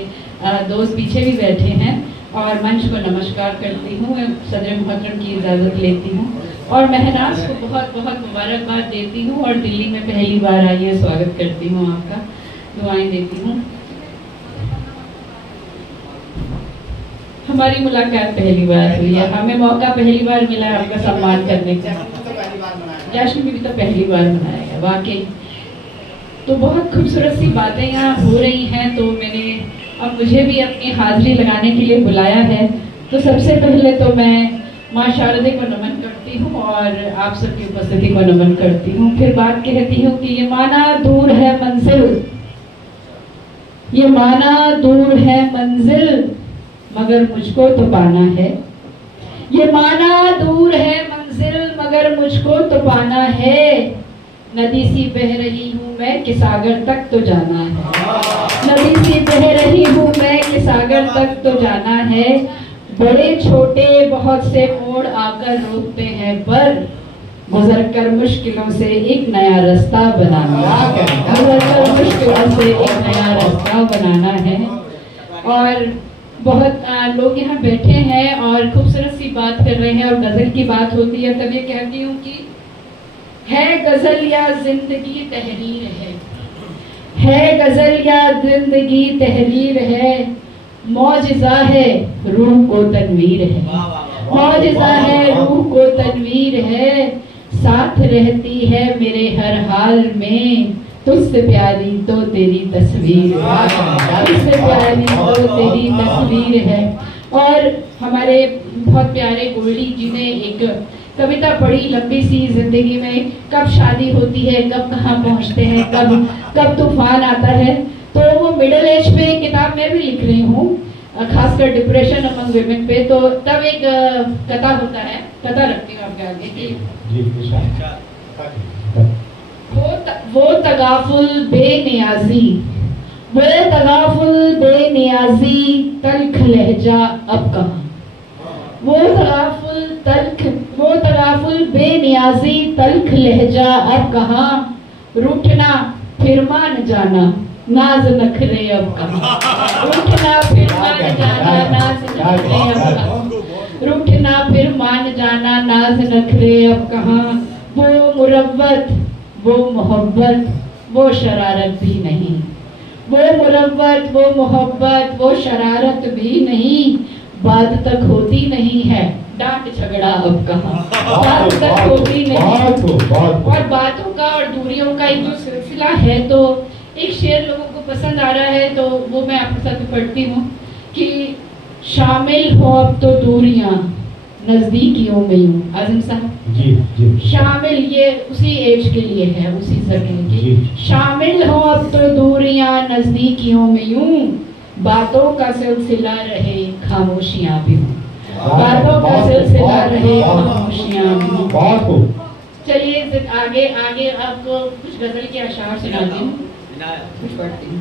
दोस्त पीछे भी बैठे हैं, और मंच को नमस्कार करती हूँ। मैं सदर मुहतरम की इजाज़त लेती हूँ और महनाज को बहुत बहुत मुबारकबाद देती हूँ, और दिल्ली में पहली बार आई है, स्वागत करती हूँ आपका, दुआएं देती हूँ। हमारी मुलाकात पहली बार हुई है, हमें मौका पहली बार मिला है आपका सम्मान करने का। जश्न भी तो पहली बार मनाया है वाकई। तो बहुत खूबसूरत सी बातें यहाँ हो रही हैं, तो मैंने अब मुझे भी अपनी हाजिरी लगाने के लिए बुलाया है। तो सबसे पहले तो मैं माँ शारदे को नमन करती हूँ और आप सबकी उपस्थिति को नमन करती हूँ। फिर बात कहती हूँ कि ये माना दूर है मंजिल, ये माना दूर है मंजिल, मगर मुझको तो पाना है। ये माना दूर है मंजिल, मगर मुझको तो पाना है। नदी सी बह रही हूँ मैं कि सागर तक तो जाना है, नदी सी बह रही हूँ मैं कि सागर तक तो जाना है। बड़े छोटे बहुत से मोड़ आकर रोकते हैं, पर गुजर कर मुश्किलों से एक नया रास्ता बनाना है, गुजर कर मुश्किलों से एक नया रास्ता बनाना है। और बहुत लोग यहाँ बैठे हैं और खूबसूरत सी बात कर रहे हैं, और गजल की बात होती है तब ये कहती हूँ कि है गजल या जिंदगी तहरीर है गजल या जिंदगी तहरीर है। मौजिज़ा है रूह को तनवीर है, मौजिज़ा है रूह को तनवीर है। साथ रहती है मेरे हर हाल में, तुझसे प्यारी तो तेरी तस्वीर है, तुझसे प्यारी तो तेरी तस्वीर है। और हमारे बहुत प्यारे गोल्डी जी ने एक कविता पढ़ी, लंबी सी जिंदगी में कब शादी होती है, कब कहाँ पहुँचते हैं, कब तूफान आता है। तो वो मिडिल एज पे एक किताब मैं भी लिख रही हूँ, खासकर डिप्रेशन अमंग विमेन पे। तो तब एक कथा होता है, कथा रखती हूँ आपके आगे कि वो तगाफुल बेनियाजी, वो तगाफुल बेनियाजी तल्ख लहजा अब कहाँ, वो तगाफुल बेनियाजी तल्ख लहजा अब कहाँ, रूठना फिर मान जाना नाज नखरे अब कहाँ, रूठना फिर मान जाना नाज नखरे अब कहाँ, रूठना फिर मान जाना नाज नखरे अब कहाँ, वो मुरव्वत वो मोहब्बत वो शरारत भी नहीं, वो मुरव्वत वो मोहब्बत वो शरारत भी नहीं, बात तक होती नहीं है डांट झगड़ा अब कहाँ, बात तक होती नहीं। और बातों का और दूरियों का एक जो सिलसिला है, तो एक शेर लोगों को पसंद आ रहा है, तो वो मैं आपके साथ पढ़ती हूँ कि शामिल हो अब तो दूरियां नजदीकियों में यूं। आजम साहब जी जी, शामिल, ये उसी एज के लिए है, उसी सेकंड की। शामिल हो अब तो दूरियां नजदीकियों में यूं, बातों का सिलसिला रहे खामोशियां भी हों, बातों का सिलसिला रहे खामोशियां भी हों। चलिए आगे आगे आपको कुछ गजल के अशार सुनाती हूँ, कुछ पढ़ती हूँ।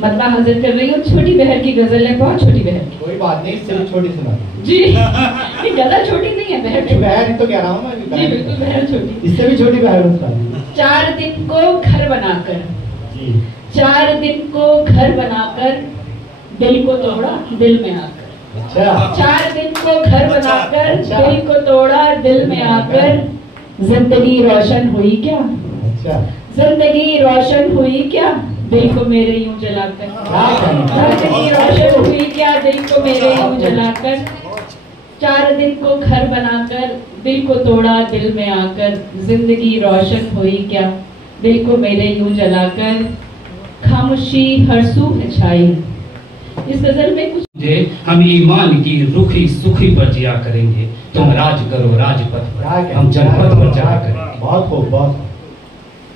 मतलब हाजिर कर रही हूँ, छोटी बहर की गजल है, बहुत छोटी बहर। कोई बात नहीं, इससे भी छोटी सुना जी। ये गजल छोटी नहीं है, बहर छोटी। बहर तो कह रहा हूँ मैं, जी बिल्कुल बहर छोटी, इससे भी छोटी बहर सुना। 4 दिन को घर बनाकर, 4 दिन को घर बनाकर दिल को तोड़ा दिल में आकर, अच्छा 4 दिन को घर बनाकर दिल को तोड़ा दिल में आकर, जिंदगी रोशन हुई क्या, अच्छा जिंदगी रोशन हुई क्या दिल को मेरे यूं जलाकर, जिंदगी रोशन हुई क्या दिल को मेरे यूं जलाकर, 4 दिन को घर बनाकर दिल को तोड़ा दिल में आकर, जिंदगी रोशन हुई क्या दिल को मेरे यूं जलाकर, खामोशी हर सू है छाई। इस गजल में कुछ हम ईमान की रुखी सुखी पर जिया करेंगे, तुम राज करो राजपथ पर, हम जनपथ पर चला करेंगे। बहुत खूब, बहुत।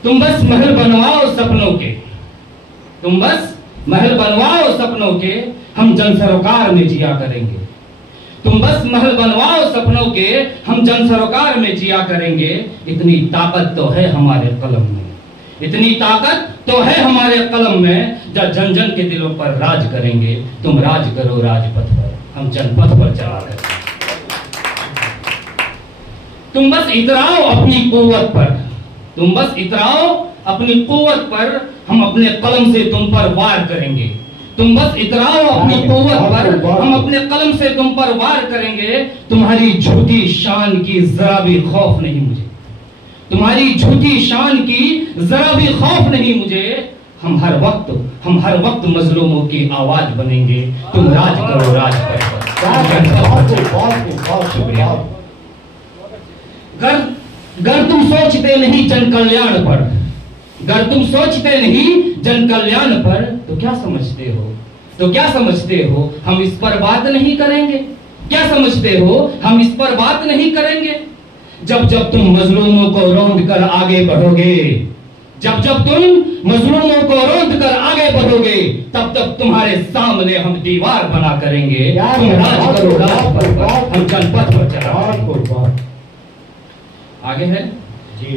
तुम बस महल बनवाओ सपनों के, तुम बस महल बनवाओ सपनों के, हम जन सरोकार में जिया करेंगे। तुम बस महल बनवाओ सपनों के, हम जन सरोकार में जिया करेंगे। इतनी ताकत तो है हमारे कलम में, इतनी ताकत तो है हमारे कलम में, जब जन जन के दिलों पर राज करेंगे। तुम राज करो राजपथ पर, हम जनपथ पर चला करेंगे। तुम बस इतराओ अपनी कुव्वत पर, तुम बस इतराओ अपनी कुव्वत पर, हम अपने कलम से तुम पर वार करेंगे। तुम बस इतराओ अपनी कुव्वत पर, हम अपने कलम से तुम पर वार करेंगे। तुम्हारी झूठी शान की जरा भी खौफ नहीं मुझे, तुम्हारी झूठी शान की जरा भी खौफ नहीं मुझे। हम हर वक्त मजलूमों की आवाज बनेंगे। तुम राज करो राजपथ पर। बहुत शुक्रिया। गर तुम सोचते नहीं जन कल्याण पर, गर तुम सोचते नहीं जन कल्याण पर, तो क्या समझते हो, तो क्या समझते हो हम इस पर बात नहीं करेंगे? क्या समझते हो हम इस पर बात नहीं करेंगे? जब जब तुम मजलूमों को रौंद कर आगे बढ़ोगे, जब जब तुम मजलूमों को रौंद कर आगे बढ़ोगे, तब तब तुम्हारे सामने हम दीवार बना करेंगे। तुम राज करो राजपथ पर, हम जनपथ पर चला। आगे है,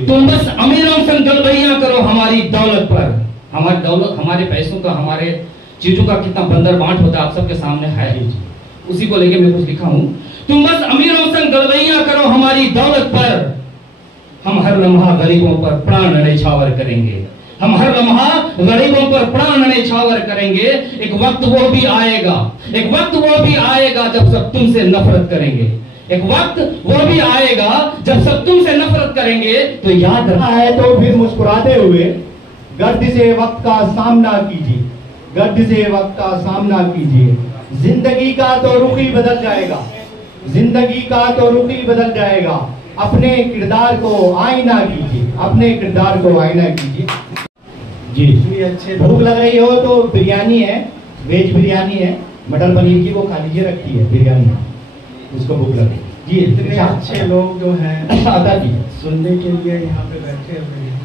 तुम बस अमीरों से गलबैया करो हमारी दौलत पर। हमारी दौलत, हमारे पैसों का, हमारे चीजों का कितना बंदर बांट होता है आप सबके सामने है, उसी को लेके मैं कुछ लिखा हूं। तुम बस अमीरों से गलबैया करो हमारी दौलत पर, हम हर लम्हा गरीबों पर प्राण न्यौछावर करेंगे। हम हर लम्हा गरीबों पर प्राण न्यौछावर करेंगे। एक वक्त वो भी आएगा, एक वक्त वो भी आएगा जब सब तुमसे नफरत करेंगे। एक वक्त वो भी आएगा जब सब तुमसे नफरत करेंगे। तो याद रहा है तो फिर मुस्कुराते हुए गर्द से वक्त का सामना कीजिए, गर्द से वक्त का सामना कीजिए। जिंदगी का तो रुख ही बदल जाएगा, जिंदगी का तो रुख ही बदल जाएगा। अपने किरदार को आईना कीजिए, अपने किरदार को आईना कीजिए। जी अच्छे, भूख लग रही हो तो बिरयानी है, वेज बिरयानी है, मटर पनीर की, वो खा लीजिए, रखी है बिरयानी, उसको भूख लग रही है। जी इतने अच्छे लोग जो हैं अदा जी सुनने के लिए यहाँ पे बैठे हुए हैं।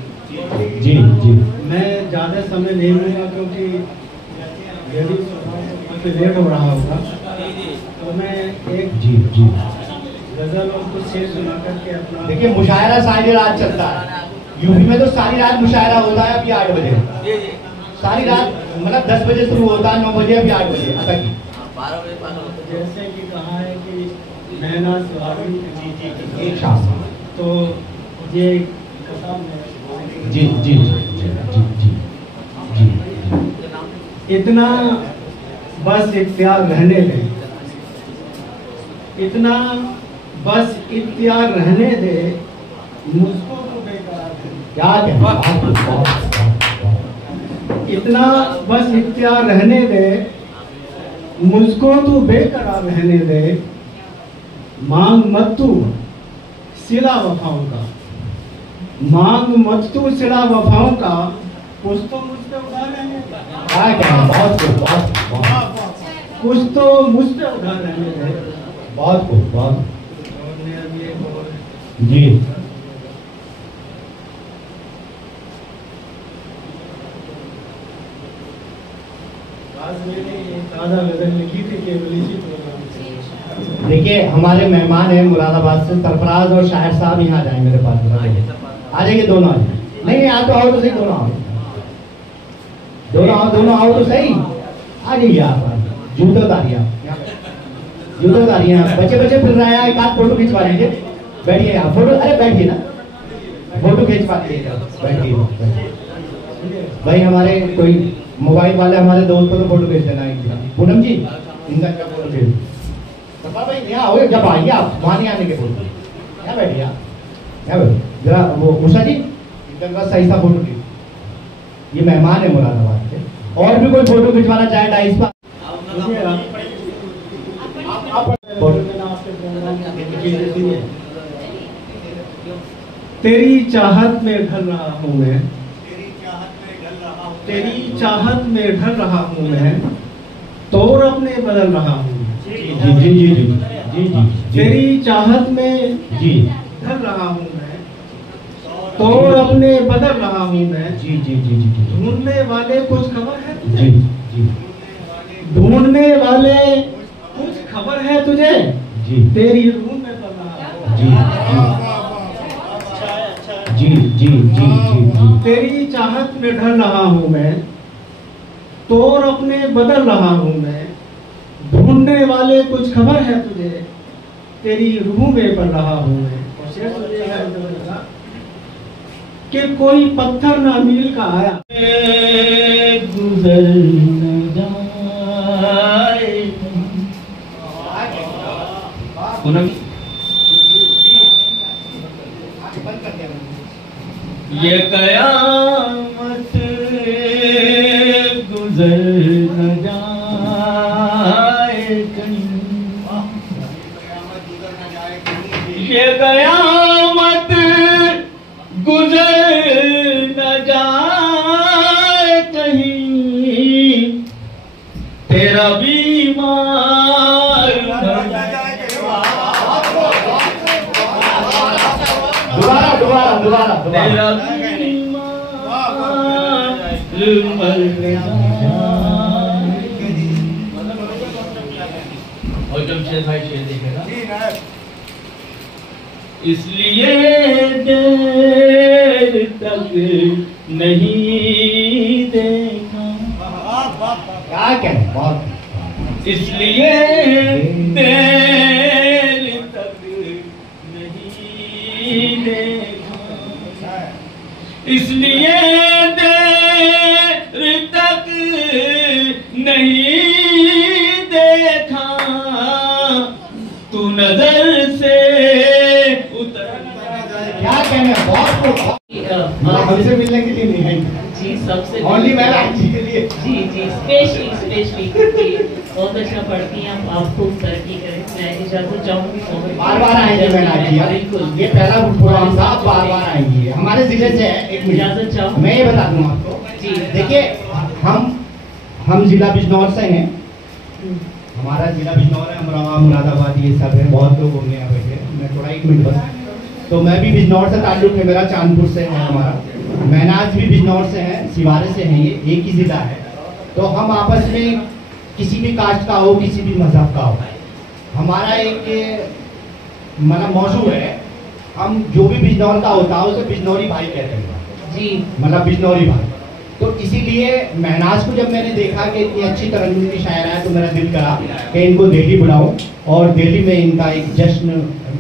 जी जी मैं ज़्यादा समय नहीं लूँगा क्योंकि यदि लेट हो रहा होगा, तो मैं एक गजल और कुछ शेर सुना करके अपना। देखिए मुशायरा सारी रात चलता है, यूपी में तो सारी रात मुशायरा होता है। अभी 8 बजे सारी रात, मतलब 10 बजे शुरू होता है, 9 बजे, अभी 8 बजे तक। जैसे कि कहा है कि नैना सुहागी एक शास्त्र, तो ये जी जी जी जी जी जी। इतना बस इख्तियार रहने दें, इतना बस इख्तियार रहने दे, मुझको तो बेकरार है। इतना बस इख्तियार रहने दे, मुझको तू बेकरार रहने दे, मांग मत तू सिला वफाओं का, मांग मत तू सिला वफाओं का, कुछ तो मुझ पे उड़ा रहने दे। कुछ तो मुझ पे उड़ा रहने दे। बहुत खूब, बहुत जी। आज मैंने एक ताज़ा गजल लिखी थी केवल इसी प्रोग्राम से। देखिए हमारे मेहमान हैं मुरादाबाद से, सरफराज और शायर साहब यहाँ जाए मेरे पास। आ जाइए दोनों, आ जाइए। नहीं यहाँ तो आओ तो सही, दोनों आओ, दोनों आओ तो सही। आ जाइए आप, जूते उतारिए, जूते उतारिए। बच्चे बच्चे फिर रहे हैं, एक आध फोटो खिंचवा लीजिए। बैठिए आप, फोटो, अरे बैठिए ना, फोटो खिंचवा लीजिए, बैठिए। भाई हमारे कोई मोबाइल वाले हमारे दोस्त को तो फोटो भेज देना है। पूनम जी इनका क्या फोटो भेज, भाई यहाँ आओ, जब आइए आप, वहाँ नहीं आने के फोटो, यहाँ बैठिए आप, यहाँ बैठिए जरा। वो उषा जी इनका सही सा फोटो लीजिए, ये मेहमान है मुरादाबाद के। और भी कोई फोटो खिंचवाना चाहे डाइस पर, तेरी चाहत में ढल रहा हूँ मैं, तेरी चाहत में ढल रहा हूँ मैं, तौर अपने बदल रहा हूँ। जी जी जी जी जी जी। तेरी चाहत में जी ढल रहा हूँ मैं, तौर अपने बदल रहा हूँ मैं। जी जी जी जी। ढूंढने वाले कुछ खबर है तुझे? जी जी। ढूंढने वाले कुछ खबर है तुझे? जी। तेरी रूह में पल रहा हूँ। जी जी जी जी। तेरी चाहत में ढल रहा हूँ मैं, तौर अपने बदल रहा हूँ मैं। ढूंढने वाले कुछ खबर है तुझे, तेरी रूह में पल रहा हूँ मैं। और शेर सुनिएगा कि कोई पत्थर ना मील का आया, गुजर न जाए। ये कयामत गुजर न जाए कहीं, ये कयामत गुजर न जाए कहीं, तेरा बीमार दोबारा तेरा और जब शेर भाई शेर देखेगा, इसलिए देर तक नहीं देखा। क्या कहें, बहुत इसलिए देर तक नहीं देखा, इसलिए देर तक नहीं देखा, तू नजर से उतर। क्या कहने, बहुत हमसे मिलने के लिए नहीं है जी, सबसे ओनली मैं के लिए। जी जी, स्पेशली बहुत अच्छा पढ़ती हैं आप खूब तरक्की करें। मैं इजाजत चाहूंगी, बार बार आएंगे मैडम जी, बिल्कुल ये पहला प्रोग्राम था, बार बार आएंगे। हमारे जिले से है, एक इजाजत चाहूँ, मैं ये बता दूं आपको जी। देखिए हम जिला बिजनौर से हैं, हमारा जिला बिजनौर है, अमरावा मुरादाबाद ये सब है, बहुत लोग होंगे यहाँ बैठे। मैं थोड़ा 1 मिनट बस, तो मैं भी बिजनौर से ताल्लुक है मेरा, चांदपुर से है हमारा। महनाज भी बिजनौर से हैं, सिवारे से हैं, ये एक ही जिला है। तो हम आपस में किसी भी कास्ट का हो, किसी भी मजहब का हो, हमारा एक मतलब मौजू है, हम जो भी बिजनौर का होता है उसे बिजनौरी भाई कहते हैं जी, मतलब बिजनौरी भाई। तो इसीलिए महनाज को जब मैंने देखा कि इतनी अच्छी तरन्नुम की शायर है तो मेरा दिल करा कि इनको दिल्ली बुलाऊं, और दिल्ली में इनका एक जश्न,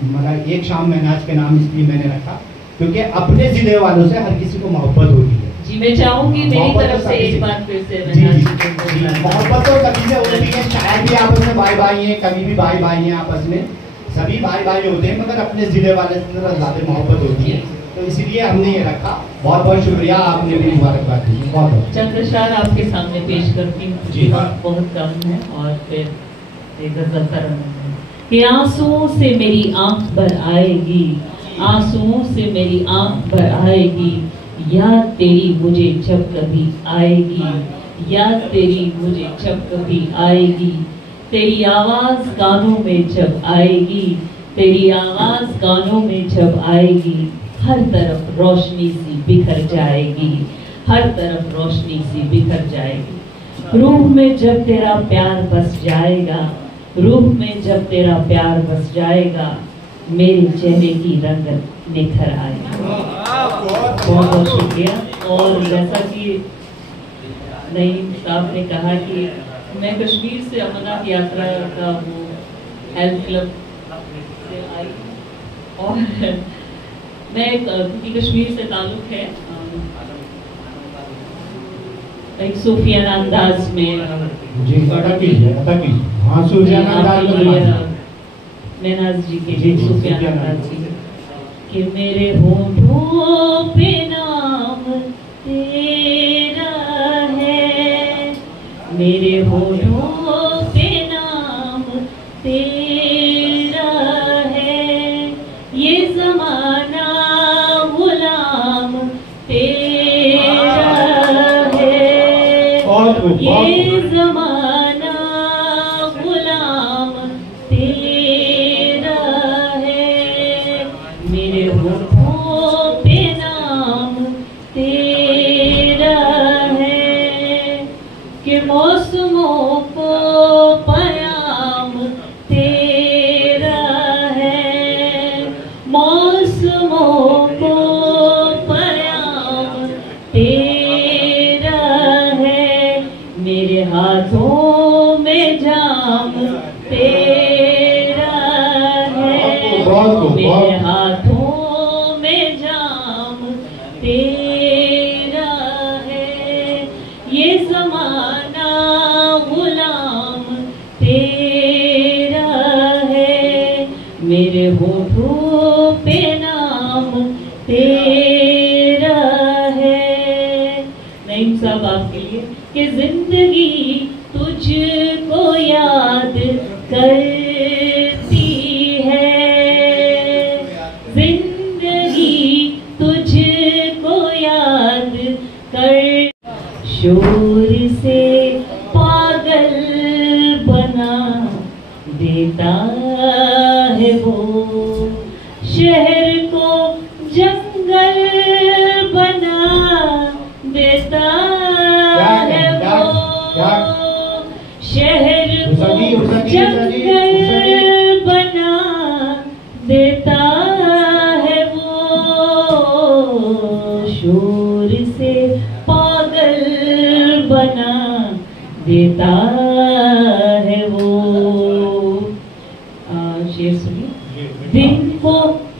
मतलब एक शाम महनाज के नाम इसलिए मैंने रखा क्योंकि अपने जिले वालों से हर किसी को मोहब्बत होती है जी। मैं चाहूंगी मेरी तरफ से एक बार फिर से मोहब्बत तो कभी से होती है, शायर भी आपस में भाई भाई हैं, कभी भी भाई भाई हैं, आपस में सभी भाई भाई होते हैं, मगर अपने जिले वाले से ज्यादा मोहब्बत होती है, तो इसीलिए हमने ये रखा। बहुत बहुत शुक्रिया, आपने भी मुबारकबाद दी। बहुत बहुत चंद्रशार आपके सामने पेश करती हूँ जी। बहुत कम है और फिर एक गजल तरन्नुम कि आंसुओं से मेरी आंख भर आएगी, आंसुओं से मेरी आंख भर आएगी, याद तेरी मुझे जब कभी आएगी, याद तेरी मुझे जब कभी आएगी, तेरी आवाज कानों में जब आएगी, तेरी आवाज कानों में जब आएगी, हर तरफ रोशनी सी बिखर जाएगी, हर तरफ रोशनी सी बिखर जाएगी। रूह में जब तेरा प्यार बस जाएगा, रूह में जब तेरा प्यार बस जाएगा, मेरे चेहरे की रंगत निखर आएगी। बहुत बहुत शुक्रिया। और जैसा कि नईम साहब ने कहा कि मैं कश्मीर से अमरनाथ यात्रा का वो हेल्थ क्लब से आई, और मैं क्योंकि कश्मीर से ताल्लुक है, एक सूफियाना अंदाज में महनाज जी के सूफियाना अंदाज जी कि मेरे होठों पे नाम तेरा है, मेरे होठों पे नाम तेरा है, ये ज़माना गुलाम तेरा है, ये ज़माना गुलाम तेरा है, मेरे होठों पे नाम तेरा है, कि मौसमों को पयाम तेरा है, मौसमों को पयाम तेरा है, मेरे हाथों में जाम तेरा है, मेरे हाथों में जाम तेरा है, ये ज़माना गुलाम तेरा है, मेरे होठों पे नाम तेरा है। नईम साहब आपके लिए कि जिंदगी तुझको याद करती है, जिंदगी तुझको याद कर, शोर से पागल बना देता है वो, शहर को जंगल बना देता है वो, शहर को जंगल बना देता है वो, शोर से पागल बना देता है वो। शेर सुनिए। दिन को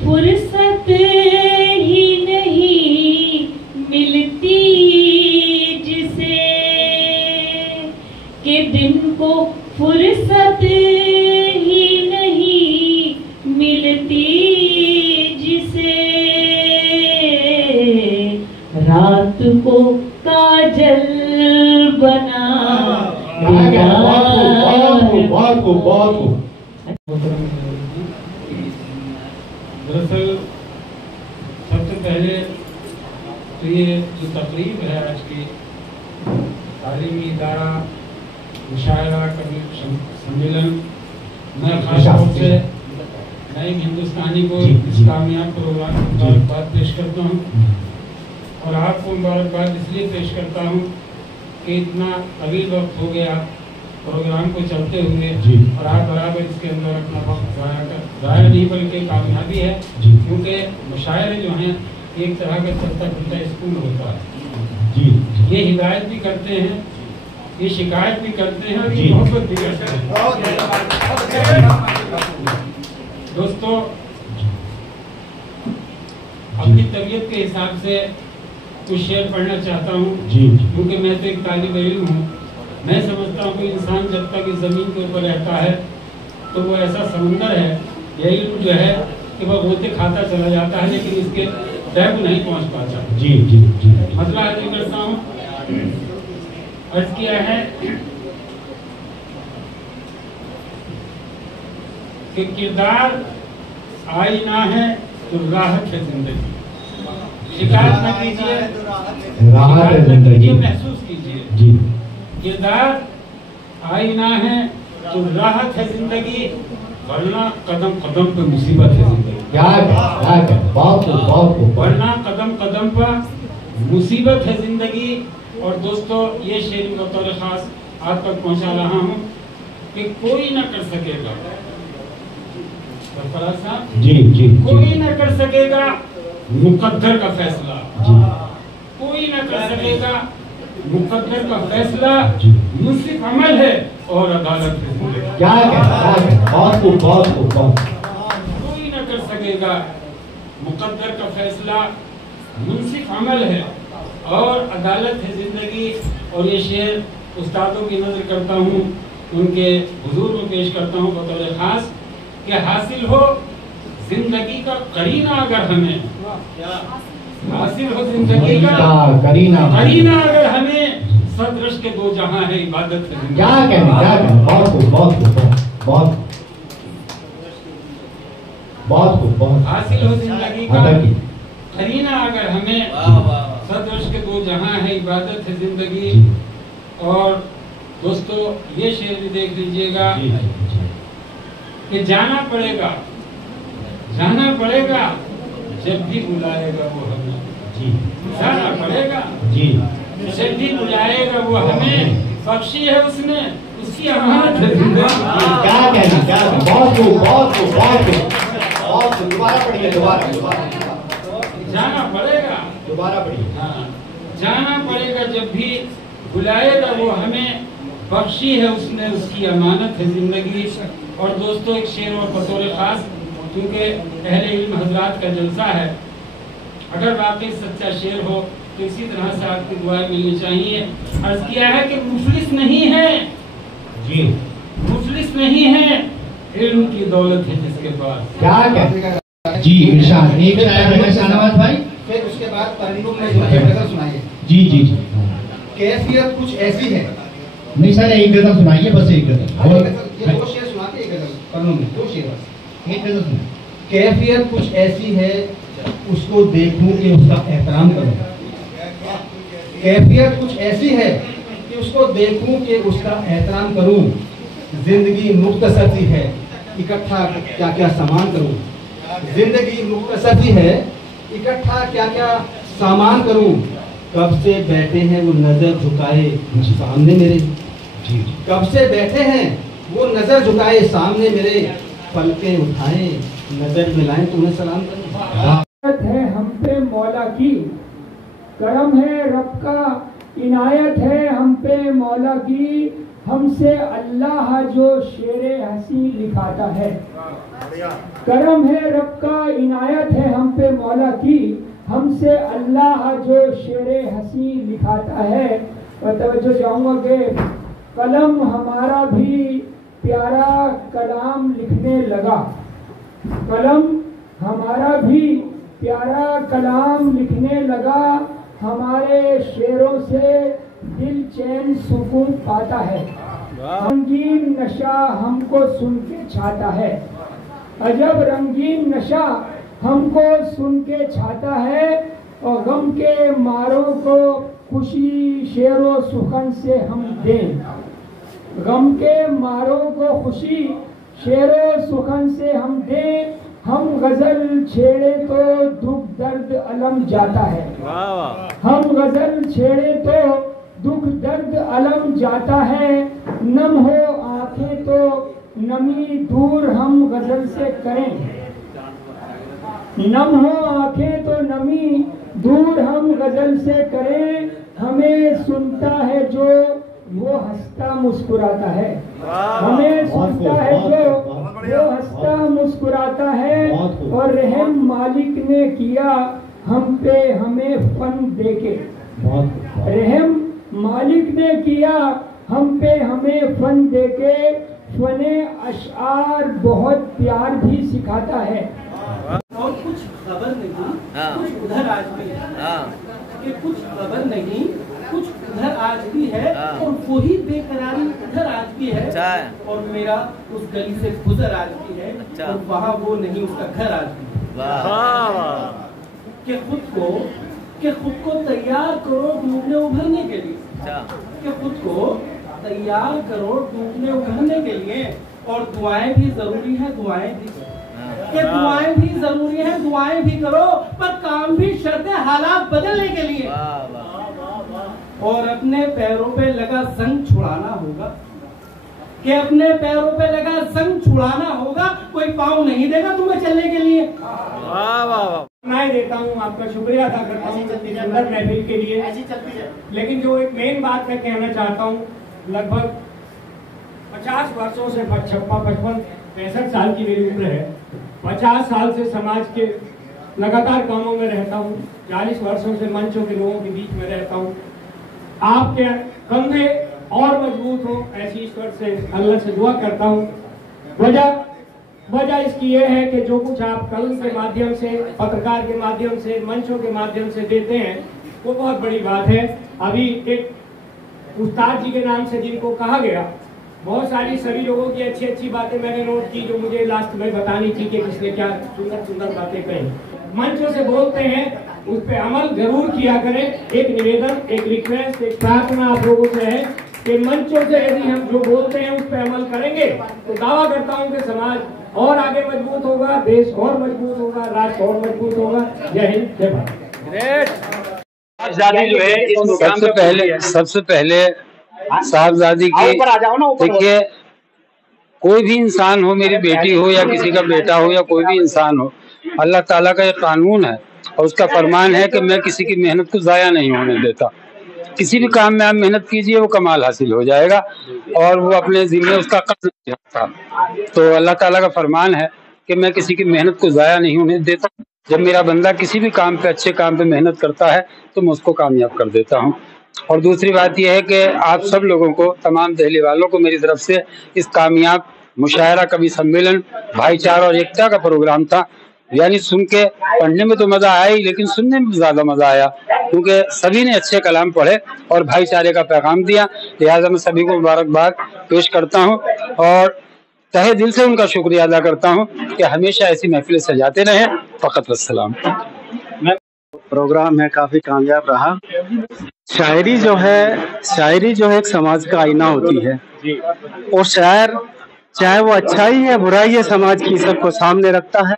फुर्सत ही नहीं मिलती जिसे, कि दिन को फुर्सत ही नहीं मिलती जिसे, रात को काजल बना दरअसल सबसे पहले तो ये जो तकरीब है आज की तालीमी इदारा मुशायरा कवि सम्मेलन, मैं खास तौर से नईम हिंदुस्तानी को इस कामयाब प्रोग्राम की मुबारकबाद पेश करता हूँ। और आपको मुबारकबाद इसलिए पेश करता हूँ कि इतना तवील वक्त हो गया प्रोग्राम को चलते हुए और आप बराबर इसके अंदर अपना वक्त ज़ाया नहीं बल्कि कामयाबी है, क्योंकि मुशायरे जो हैं एक तरह का चलता फिरता स्कूल होता है। ये हिदायत भी करते हैं, ये शिकायत भी करते हैं और ये मोहब्बत भी करते हैं। दोस्तों, अपनी तबीयत के हिसाब से कुछ शेर पढ़ना चाहता हूँ, क्योंकि मैं तो एक तालिब इल्म हूँ। मैं समझता हूँ कि इंसान जब तक इस ज़मीन के ऊपर रहता है तो वो ऐसा समुंदर है, यह इल्म जो है कि वह गोते खाता चला जाता है, लेकिन इसके तय को नहीं पहुँच पाता। मतलब अर्ज करता हूँ, अर्ज किया है कि किरदार आईना है तो राहत है जिंदगी। शिकायत न कीजिए, राहत है जिंदगी, महसूस कीजिए। किरदार आईना है तो राहत है जिंदगी, वरना कदम कदम पे मुसीबत है जिंदगी। वरना कदम कदम पर मुसीबत है जिंदगी। और दोस्तों, ये शेर बतौर खास आप तक पहुंचा रहा हूँ कि कोई न कर सकेगा, सरफराज साहब, कोई न कर सकेगा मुकद्दर का फैसला, कोई न कर सकेगा मुकद्दर का फैसला, मुंसिफ अमल है और अदालत है। कोई न कर सकेगा मुकद्दर का फैसला, मुंसिफ अमल है और अदालत है जिंदगी। और ये शेर उस्तादों की नजर करता हूँ, उनके हुजूर में पेश करता हूँ बतौर खास कि हासिल हो जिंदगी का करीना अगर हमें, हासिल हो जिंदगी का करीना अगर हमें, सदृश के दो जहां है इबादत है। क्या कहने, बहुत हासिल हो जिंदगी का करीना अगर हमें, सदृश के दो जहां है इबादत है जिंदगी। और दोस्तों, ये शेर भी देख लीजिएगा कि जाना पड़ेगा जब भी बुलाएगा वो हमें, जाना पड़ेगा जब भी बुलाएगा वो हमें, बख्शी है उसने, उसकी अमानत है जिंदगी। क्या कहना, बहुत दोबारा पढ़िए, जाना पड़ेगा, दोबारा पढ़िए। हाँ, जाना पड़ेगा जब भी बुलाएगा वो हमें, बख्शी है उसने, उसकी अमानत है जिंदगी। और दोस्तों, एक शेर और बतौर खास, क्योंकि अहले इल्म हजरात का जलसा है, अगर वाकई सच्चा शेर हो तो इसी तरह से आपकी दुआएं मिलनी चाहिए। अर्ज किया है कि मुफलिस नहीं है इल्म की दौलत है जिसके पास। क्या कहते इरशाद, एक शायर है शाहनवाज भाई, फिर उसके बाद तरन्नुम में जो गजल सुनाइए। जी कैफियत कुछ ऐसी है, नहीं सर, एक गजल सुनाइए, बस एक गजल। ये दो शेर सुनाते, एक गजल तरन्नुम में, दो शेर बस, एक गजल सुनाइए। कैफियत कुछ ऐसी है, उसको देखूं कि उसका एहतराम करूं। कैफियत कुछ ऐसी है कि उसको देखूं कि उसका एहतराम करूं। जिंदगी मुख्तसर सी है, इकट्ठा क्या क्या सामान करूं। जिंदगी मुख्तसर सी है, इकट्ठा क्या क्या सामान करूं। कब से बैठे हैं वो नजर झुकाए सामने मेरे, कब से बैठे हैं वो नजर झुकाए सामने मेरे, पलके उठाए नजर मिलाएं तुम्हें सलाम करें। है हम पे मौला की, करम है रब का, इनायत है हम पे मौला की, हमसे अल्लाह जो शेरे हंसी लिखाता है। करम है रब का, इनायत है हम पे मौला की, हमसे अल्लाह जो शेरे हंसी लिखाता है। और तवज्जो चाहूँगा कि कलम हमारा भी प्यारा कलाम लिखने लगा, कलम हमारा भी प्यारा कलाम लिखने लगा, हमारे शेरों से दिल चैन सुकून पाता है। रंगीन नशा हमको सुन के छाता है, अजब रंगीन नशा हमको सुन के छाता है। और गम के मारों को खुशी शेरो सुखन से हम दें, गम के मारों को खुशी शेरो सुखन से हम दें, हम गजल छेड़े तो दुख दर्द अलम जाता है। हम गजल छेड़े तो दुख दर्द अलम जाता है। नम हो आंखें तो नमी दूर हम गजल से करें। नम हो आंखें तो नमी दूर हम गजल से करें। हमें सुनता है जो वो हंसता मुस्कुराता है। हमें सुनता है जो वो हंसता मुस्कुराता है। और रहम मालिक ने किया हम पे हमें फन देके। रहम मालिक ने किया हम पे हमें फन देके। फने अशआर बहुत प्यार भी सिखाता है। और कुछ खबर नहीं, कुछ उधर आज भी है कि कुछ खबर नहीं, कुछ उधर आज भी है और वही बेकरारी उधर आज भी है। और मेरा उस गली से गुजर आज भी है और वहाँ वो नहीं, उसका घर आज भी है। कि खुद को तैयार करो डूबने उभरने के लिए। कि खुद को तैयार करो डूबने उभरने के लिए। और दुआएं भी जरूरी है, दुआएं भी कि दुआएं भी जरूरी है, दुआएं भी करो, पर काम भी शर्त हालात बदलने के लिए। और अपने पैरों पे लगा जंग छुड़ाना होगा। कि अपने पैरों पे लगा जंग छुड़ाना होगा। कोई पाँव नहीं देगा तुम्हें चलने के लिए। मैं देता हूँ, आपका शुक्रिया अदा करता हूँ सुंदर महफिल के लिए। लेकिन जो एक मेन बात मैं कहना चाहता हूँ, लगभग 50 वर्षों से 55 65 साल की मेरी उम्र है। 50 साल से समाज के लगातार कामों में रहता हूँ। 40 वर्षों से मंचों के लोगों के बीच में रहता हूँ। आपके कंधे और मजबूत हो ऐसी ईश्वर से अल्लाह से दुआ करता हूँ। वजह इसकी ये है कि जो कुछ आप कलम के माध्यम से, पत्रकार के माध्यम से, मंचों के माध्यम से देते हैं वो बहुत बड़ी बात है। अभी एक उस्ताद जी के नाम से जिनको कहा गया, बहुत सारी सभी लोगों की अच्छी अच्छी बातें मैंने नोट की जो मुझे लास्ट में बतानी थी कि किसने क्या सुंदर सुंदर बातें कही। मंचों से बोलते हैं उस पर अमल जरूर किया करें। एक निवेदन, एक रिक्वेस्ट, एक प्रार्थना आप लोगों से है कि मंचों से यदि हम जो बोलते हैं उस पर अमल करेंगे तो दावा करता हूं कि समाज और आगे मजबूत होगा, देश और मजबूत होगा, राष्ट्र और मजबूत होगा। जय हिंद, जय भारत। साहबजादी जो है इस प्रोग्राम सबसे पहले साहबजादी की, देखिए कोई भी इंसान हो, मेरी बेटी हो या किसी का बेटा हो या कोई भी इंसान हो, अल्लाह ताला का ये कानून है और उसका फरमान है कि मैं किसी की मेहनत को जाया नहीं होने देता। किसी भी काम में आप मेहनत कीजिए वो कमाल हासिल हो जाएगा और वो अपने जिम्मे उसका कर्ज नहीं होता। तो अल्लाह ताला का फरमान है कि मैं किसी की मेहनत को जाया नहीं होने देता। जब मेरा बंदा किसी भी काम पे, अच्छे काम पे मेहनत करता है तो मैं उसको कामयाब कर देता हूँ। और दूसरी बात यह है कि आप सब लोगों को, तमाम दिल्ली वालों को मेरी तरफ से इस कामयाब मुशायरा कवि सम्मेलन भाईचारा और एकता का प्रोग्राम था, यानी सुन के पढ़ने में तो मजा आया ही लेकिन सुनने में ज्यादा मजा आया क्योंकि सभी ने अच्छे कलाम पढ़े और भाईचारे का पैगाम दिया। लिहाजा मैं सभी को मुबारकबाद पेश करता हूँ और तहे दिल से उनका शुक्रिया अदा करता हूँ कि हमेशा ऐसी महफिलें सजाते रहे। फ़कत वस्सलाम। प्रोग्राम है काफी कामयाब रहा। शायरी जो है एक समाज का आईना होती है और शायर चाहे वो अच्छाई है बुराई है समाज की सबको सामने रखता है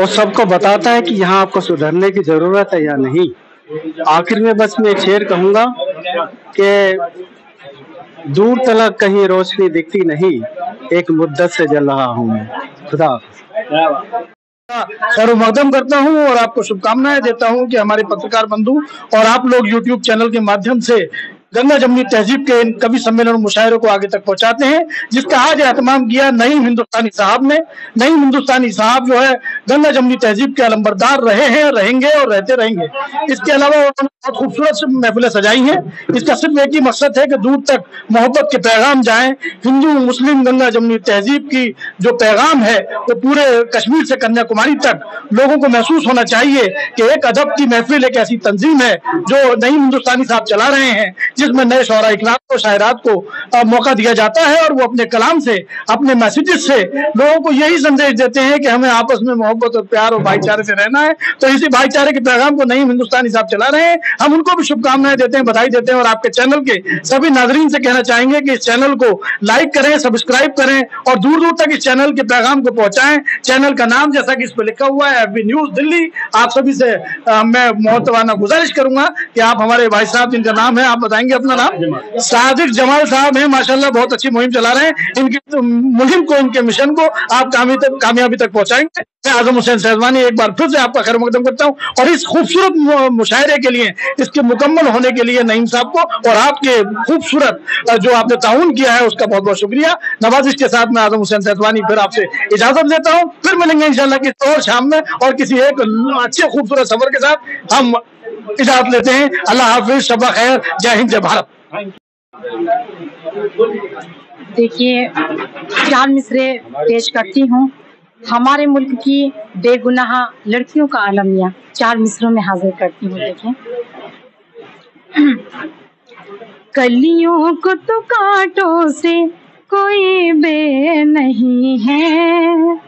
और सबको बताता है कि यहाँ आपको सुधरने की जरूरत है या नहीं। आखिर में बस मैं एक शेर कहूँगा कि दूर तलक कहीं रोशनी दिखती नहीं, एक मुद्दत से जल रहा हूँ मैं। खुदा खैर मकदम करता हूँ और आपको शुभकामनाएं देता हूँ कि हमारे पत्रकार बंधु और आप लोग YouTube चैनल के माध्यम से गंगा जमनी तहजीब के इन कवि सम्मेलन मुशायरों को आगे तक पहुंचाते हैं, जिसका आज एहतमाम किया नईम हिंदुस्तानी साहब ने। नईम हिंदुस्तानी साहब जो है गंगा जमनी तहजीब के अलंबरदार रहे हैं, रहेंगे और रहते रहेंगे। इसके अलावा उन्होंने बहुत खूबसूरत महफिलें सजाई हैं। इसका सिर्फ एक ही मकसद है कि दूर तक मोहब्बत के पैगाम जाएं। हिंदू मुस्लिम गंगा जमनी तहजीब की जो पैगाम है वो पूरे कश्मीर से कन्याकुमारी तक लोगों को महसूस होना चाहिए कि एक अदब की महफिल एक ऐसी तंजीम है जो नईम हिंदुस्तानी साहब चला रहे हैं, जिसमें नए शौरा इकराम को, शायरात को मौका दिया जाता है और वो अपने कलाम से, अपने मैसेजेस से लोगों को यही संदेश देते हैं कि हमें आपस में मोहब्बत और प्यार और भाईचारे से रहना है। तो इसी भाईचारे के पैगाम को नईम हिंदुस्तानी साहब चला रहे हैं। हम उनको भी शुभकामनाएं देते हैं, बधाई देते हैं और आपके चैनल के सभी नाजरीन से कहना चाहेंगे कि इस चैनल को लाइक करें, सब्सक्राइब करें और दूर दूर तक इस चैनल के पैगाम को पहुंचाएं। चैनल का नाम जैसा कि इस पर लिखा हुआ है FB न्यूज दिल्ली। आप सभी से मैं मोहतवाना गुजारिश करूंगा कि आप हमारे भाई साहब जिनका नाम है, आप बताएंगे अपना नाम? सादिक जमाल साहब हैं, माशाल्लाह बहुत अच्छी मुहिम चला रहे हैं। इनकी मुहिम को, इनके मिशन को आप कामयाबी तक पहुंचाएंगे। मैं आजम हुसैन सहजवानी एक बार फिर से आपका खैर मकदम करता हूं और इस खूबसूरत मुशायरे के लिए, इसके मुकम्मल होने के लिए नईम साहब को और आपके खूबसूरत जो आपने ताउन किया है उसका बहुत बहुत शुक्रिया। नवाजिश के साथ मैं आजम हुसैन सहजवानी फिर आपसे इजाजत लेता हूं। फिर मिलेंगे इंशाल्लाह किसी और शाम में और किसी एक अच्छे खूबसूरत सफर के साथ। हम इजाजत लेते हैं। अल्लाह हाफिज, शबा खैर, जय हिंद, जय भारत। देखिए, 4 मिसरे पेश करती हूँ। हमारे मुल्क की बेगुनाह लड़कियों का आलमिया 4 मिसरों में हाजिर करती हूँ। देखिए, कलियों को तो कांटों से कोई बे नहीं है,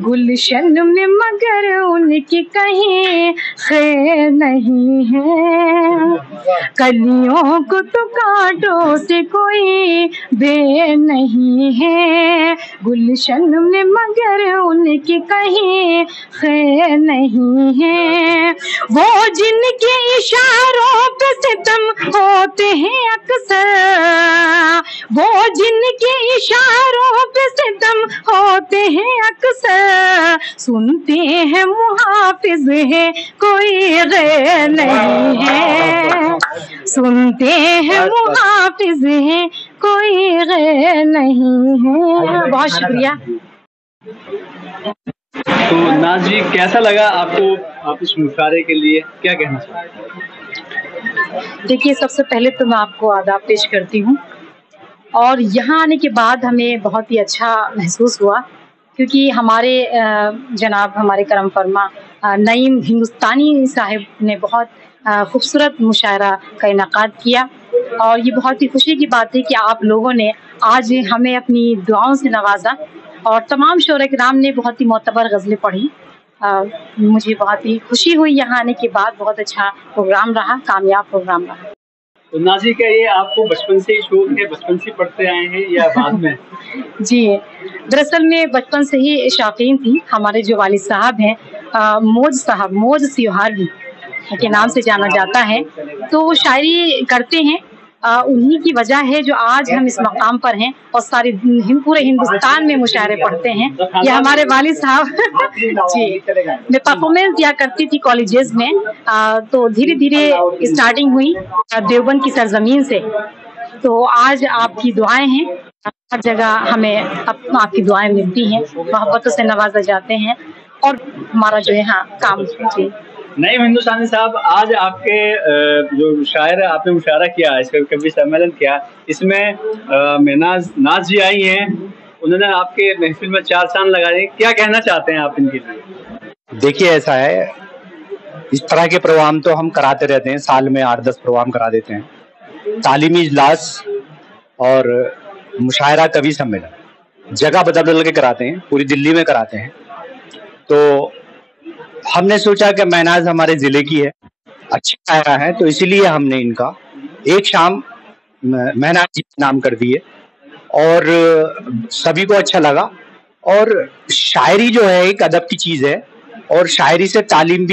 गुलशन में मगर उनकी कहीं खैर नहीं है। कलियों को तो कांटों से कोई बे नहीं है, गुलशन में मगर उनकी कहीं खैर नहीं है। वो जिनके इशारों पे सितम होते हैं अक्सर, वो जिनके इशारों पे सितम होते हैं अक्सर, सुनते हैं मुहाफिज है कोई गैर नहीं है, सुनते हैं मुहाफिज है कोई गैर नहीं है। बहुत शुक्रिया। तो नाज जी, कैसा लगा आपको? आप इस मुशायरे के लिए क्या कहना चाहते हैं? देखिए, सबसे पहले तो मैं आपको आदाब पेश करती हूँ और यहाँ आने के बाद हमें बहुत ही अच्छा महसूस हुआ क्योंकि हमारे जनाब हमारे करम फरमा नईम हिंदुस्तानी साहिब ने बहुत खूबसूरत मुशायरा का इनकाद किया और ये बहुत ही खुशी की बात है कि आप लोगों ने आज हमें अपनी दुआओं से नवाजा और तमाम शोरा-ए-किराम ने बहुत ही मोतबर गज़लें पढ़ी। मुझे बहुत ही खुशी हुई यहाँ आने के बाद। बहुत अच्छा प्रोग्राम रहा, कामयाब प्रोग्राम रहा। तो नाज़ी, क्या ये आपको बचपन से ही शौक है, बचपन से पढ़ते आए हैं या बाद में? जी, दरअसल मैं बचपन से ही शौकीन थी। हमारे जो वालिद साहब हैं, मौज साहब, मौज सियोहारवी के नाम से जाना जाता है, तो वो शायरी करते हैं। उन्हीं की वजह है जो आज हम इस मकाम पर हैं और सारे पूरे हिंदुस्तान में मुशायरे पढ़ते हैं। ये हमारे वालिद साहब जी, मैं परफॉर्मेंस दिया करती थी कॉलेजेस में, तो धीरे धीरे स्टार्टिंग हुई देवबंद की सरजमीन से। तो आज आपकी दुआएं हैं, हर जगह हमें आपकी दुआएं मिलती हैं, मोहब्बतों से नवाजा जाते हैं और हमारा जो है हाँ काम। जी नईम हिंदुस्तानी साहब, आज आपके जो शायर आपने मुशायरा किया, इसका कवि सम्मेलन किया, इसमें नाज जी आई हैं, उन्होंने आपके महफिल में 4 चांद लगाए। क्या कहना चाहते हैं आप इनके लिए? देखिए, ऐसा है, इस तरह के प्रोग्राम तो हम कराते रहते हैं, साल में 8-10 प्रोग्राम करा देते हैं। तालीमी इजलास और मुशायरा कवि सम्मेलन जगह बदल बदल के कराते हैं, पूरी दिल्ली में कराते हैं। तो हमने सोचा कि महनाज हमारे जिले की है, अच्छी शायरा है, तो इसीलिए हमने इनका एक शाम महनाज जी नाम कर दिए और सभी को अच्छा लगा। और शायरी जो है एक अदब की चीज़ है और शायरी से तालीम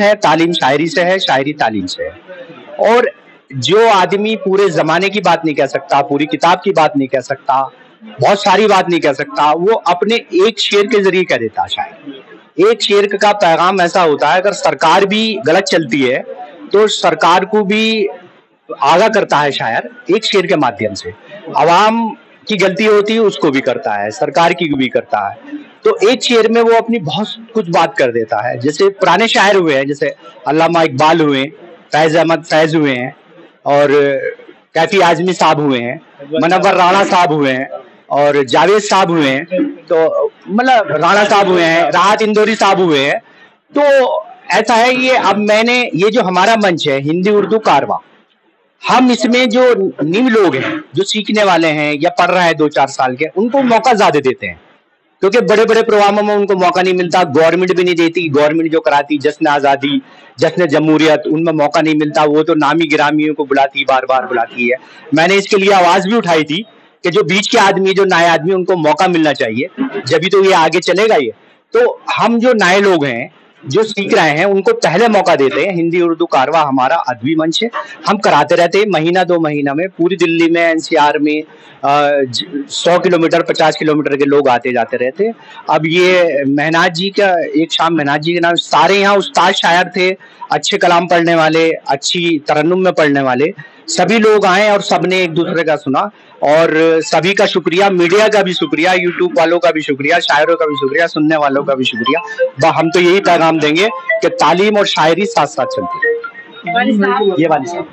है, तालीम शायरी से है, शायरी तालीम से है। और जो आदमी पूरे ज़माने की बात नहीं कह सकता, पूरी किताब की बात नहीं कह सकता, बहुत सारी बात नहीं कह सकता, वो अपने एक शेर के जरिए कह देता है। शायद एक शेर का पैगाम ऐसा होता है, अगर सरकार भी गलत चलती है तो सरकार को भी आगाह करता है शायर एक शेर के माध्यम से। आवाम की गलती होती है उसको भी करता है, सरकार की भी करता है। तो एक शेर में वो अपनी बहुत कुछ बात कर देता है। जैसे पुराने शायर हुए हैं, जैसे अल्लामा इकबाल हुए, फैज अहमद फैज हुए हैं और कैफी आजमी साहब हुए हैं, मनव्वर राणा साहब हुए हैं और जावेद साहब हुए हैं, तो मतलब राणा साहब हुए हैं, राहत इंदौरी साहब हुए हैं। तो ऐसा है, ये अब मैंने ये जो हमारा मंच है हिंदी उर्दू कारवा, हम इसमें जो न्यू लोग हैं, जो सीखने वाले हैं या पढ़ रहे हैं 2-4 साल के, उनको मौका ज्यादा देते हैं, क्योंकि बड़े बड़े प्रोग्रामों में उनको मौका नहीं मिलता। गवर्नमेंट भी नहीं देती, गवर्नमेंट जो कराती जश्न आज़ादी, जश्न जमहूरियत, उनमें मौका नहीं मिलता। वो तो नामी गिरामियों को बुलाती, बार बार बुलाती है। मैंने इसके लिए आवाज भी उठाई थी कि जो बीच के आदमी, जो नए आदमी, उनको मौका मिलना चाहिए, जब तो ये आगे चलेगा। ये तो हम जो नए लोग हैं, जो सीख रहे हैं, उनको पहले मौका देते हैं। हिंदी उर्दू कारवा हमारा अदबी मंच है, हम कराते रहते हैं महीना 2 महीना में। पूरी दिल्ली में, एनसीआर में 100 किलोमीटर 50 किलोमीटर के लोग आते जाते रहते हैं। अब ये महनाज जी का, एक शाम महनाज जी के नाम, सारे यहाँ उस्ताद शायर थे, अच्छे कलाम पढ़ने वाले, अच्छी तरन्नुम में पढ़ने वाले, सभी लोग आए और सबने एक दूसरे का सुना। और सभी का शुक्रिया, मीडिया का भी शुक्रिया, यूट्यूब वालों का भी शुक्रिया, शायरों का भी शुक्रिया, सुनने वालों का भी शुक्रिया। हम तो यही पैगाम देंगे कि तालीम और शायरी साथ साथ चलती है। ये वाली साहब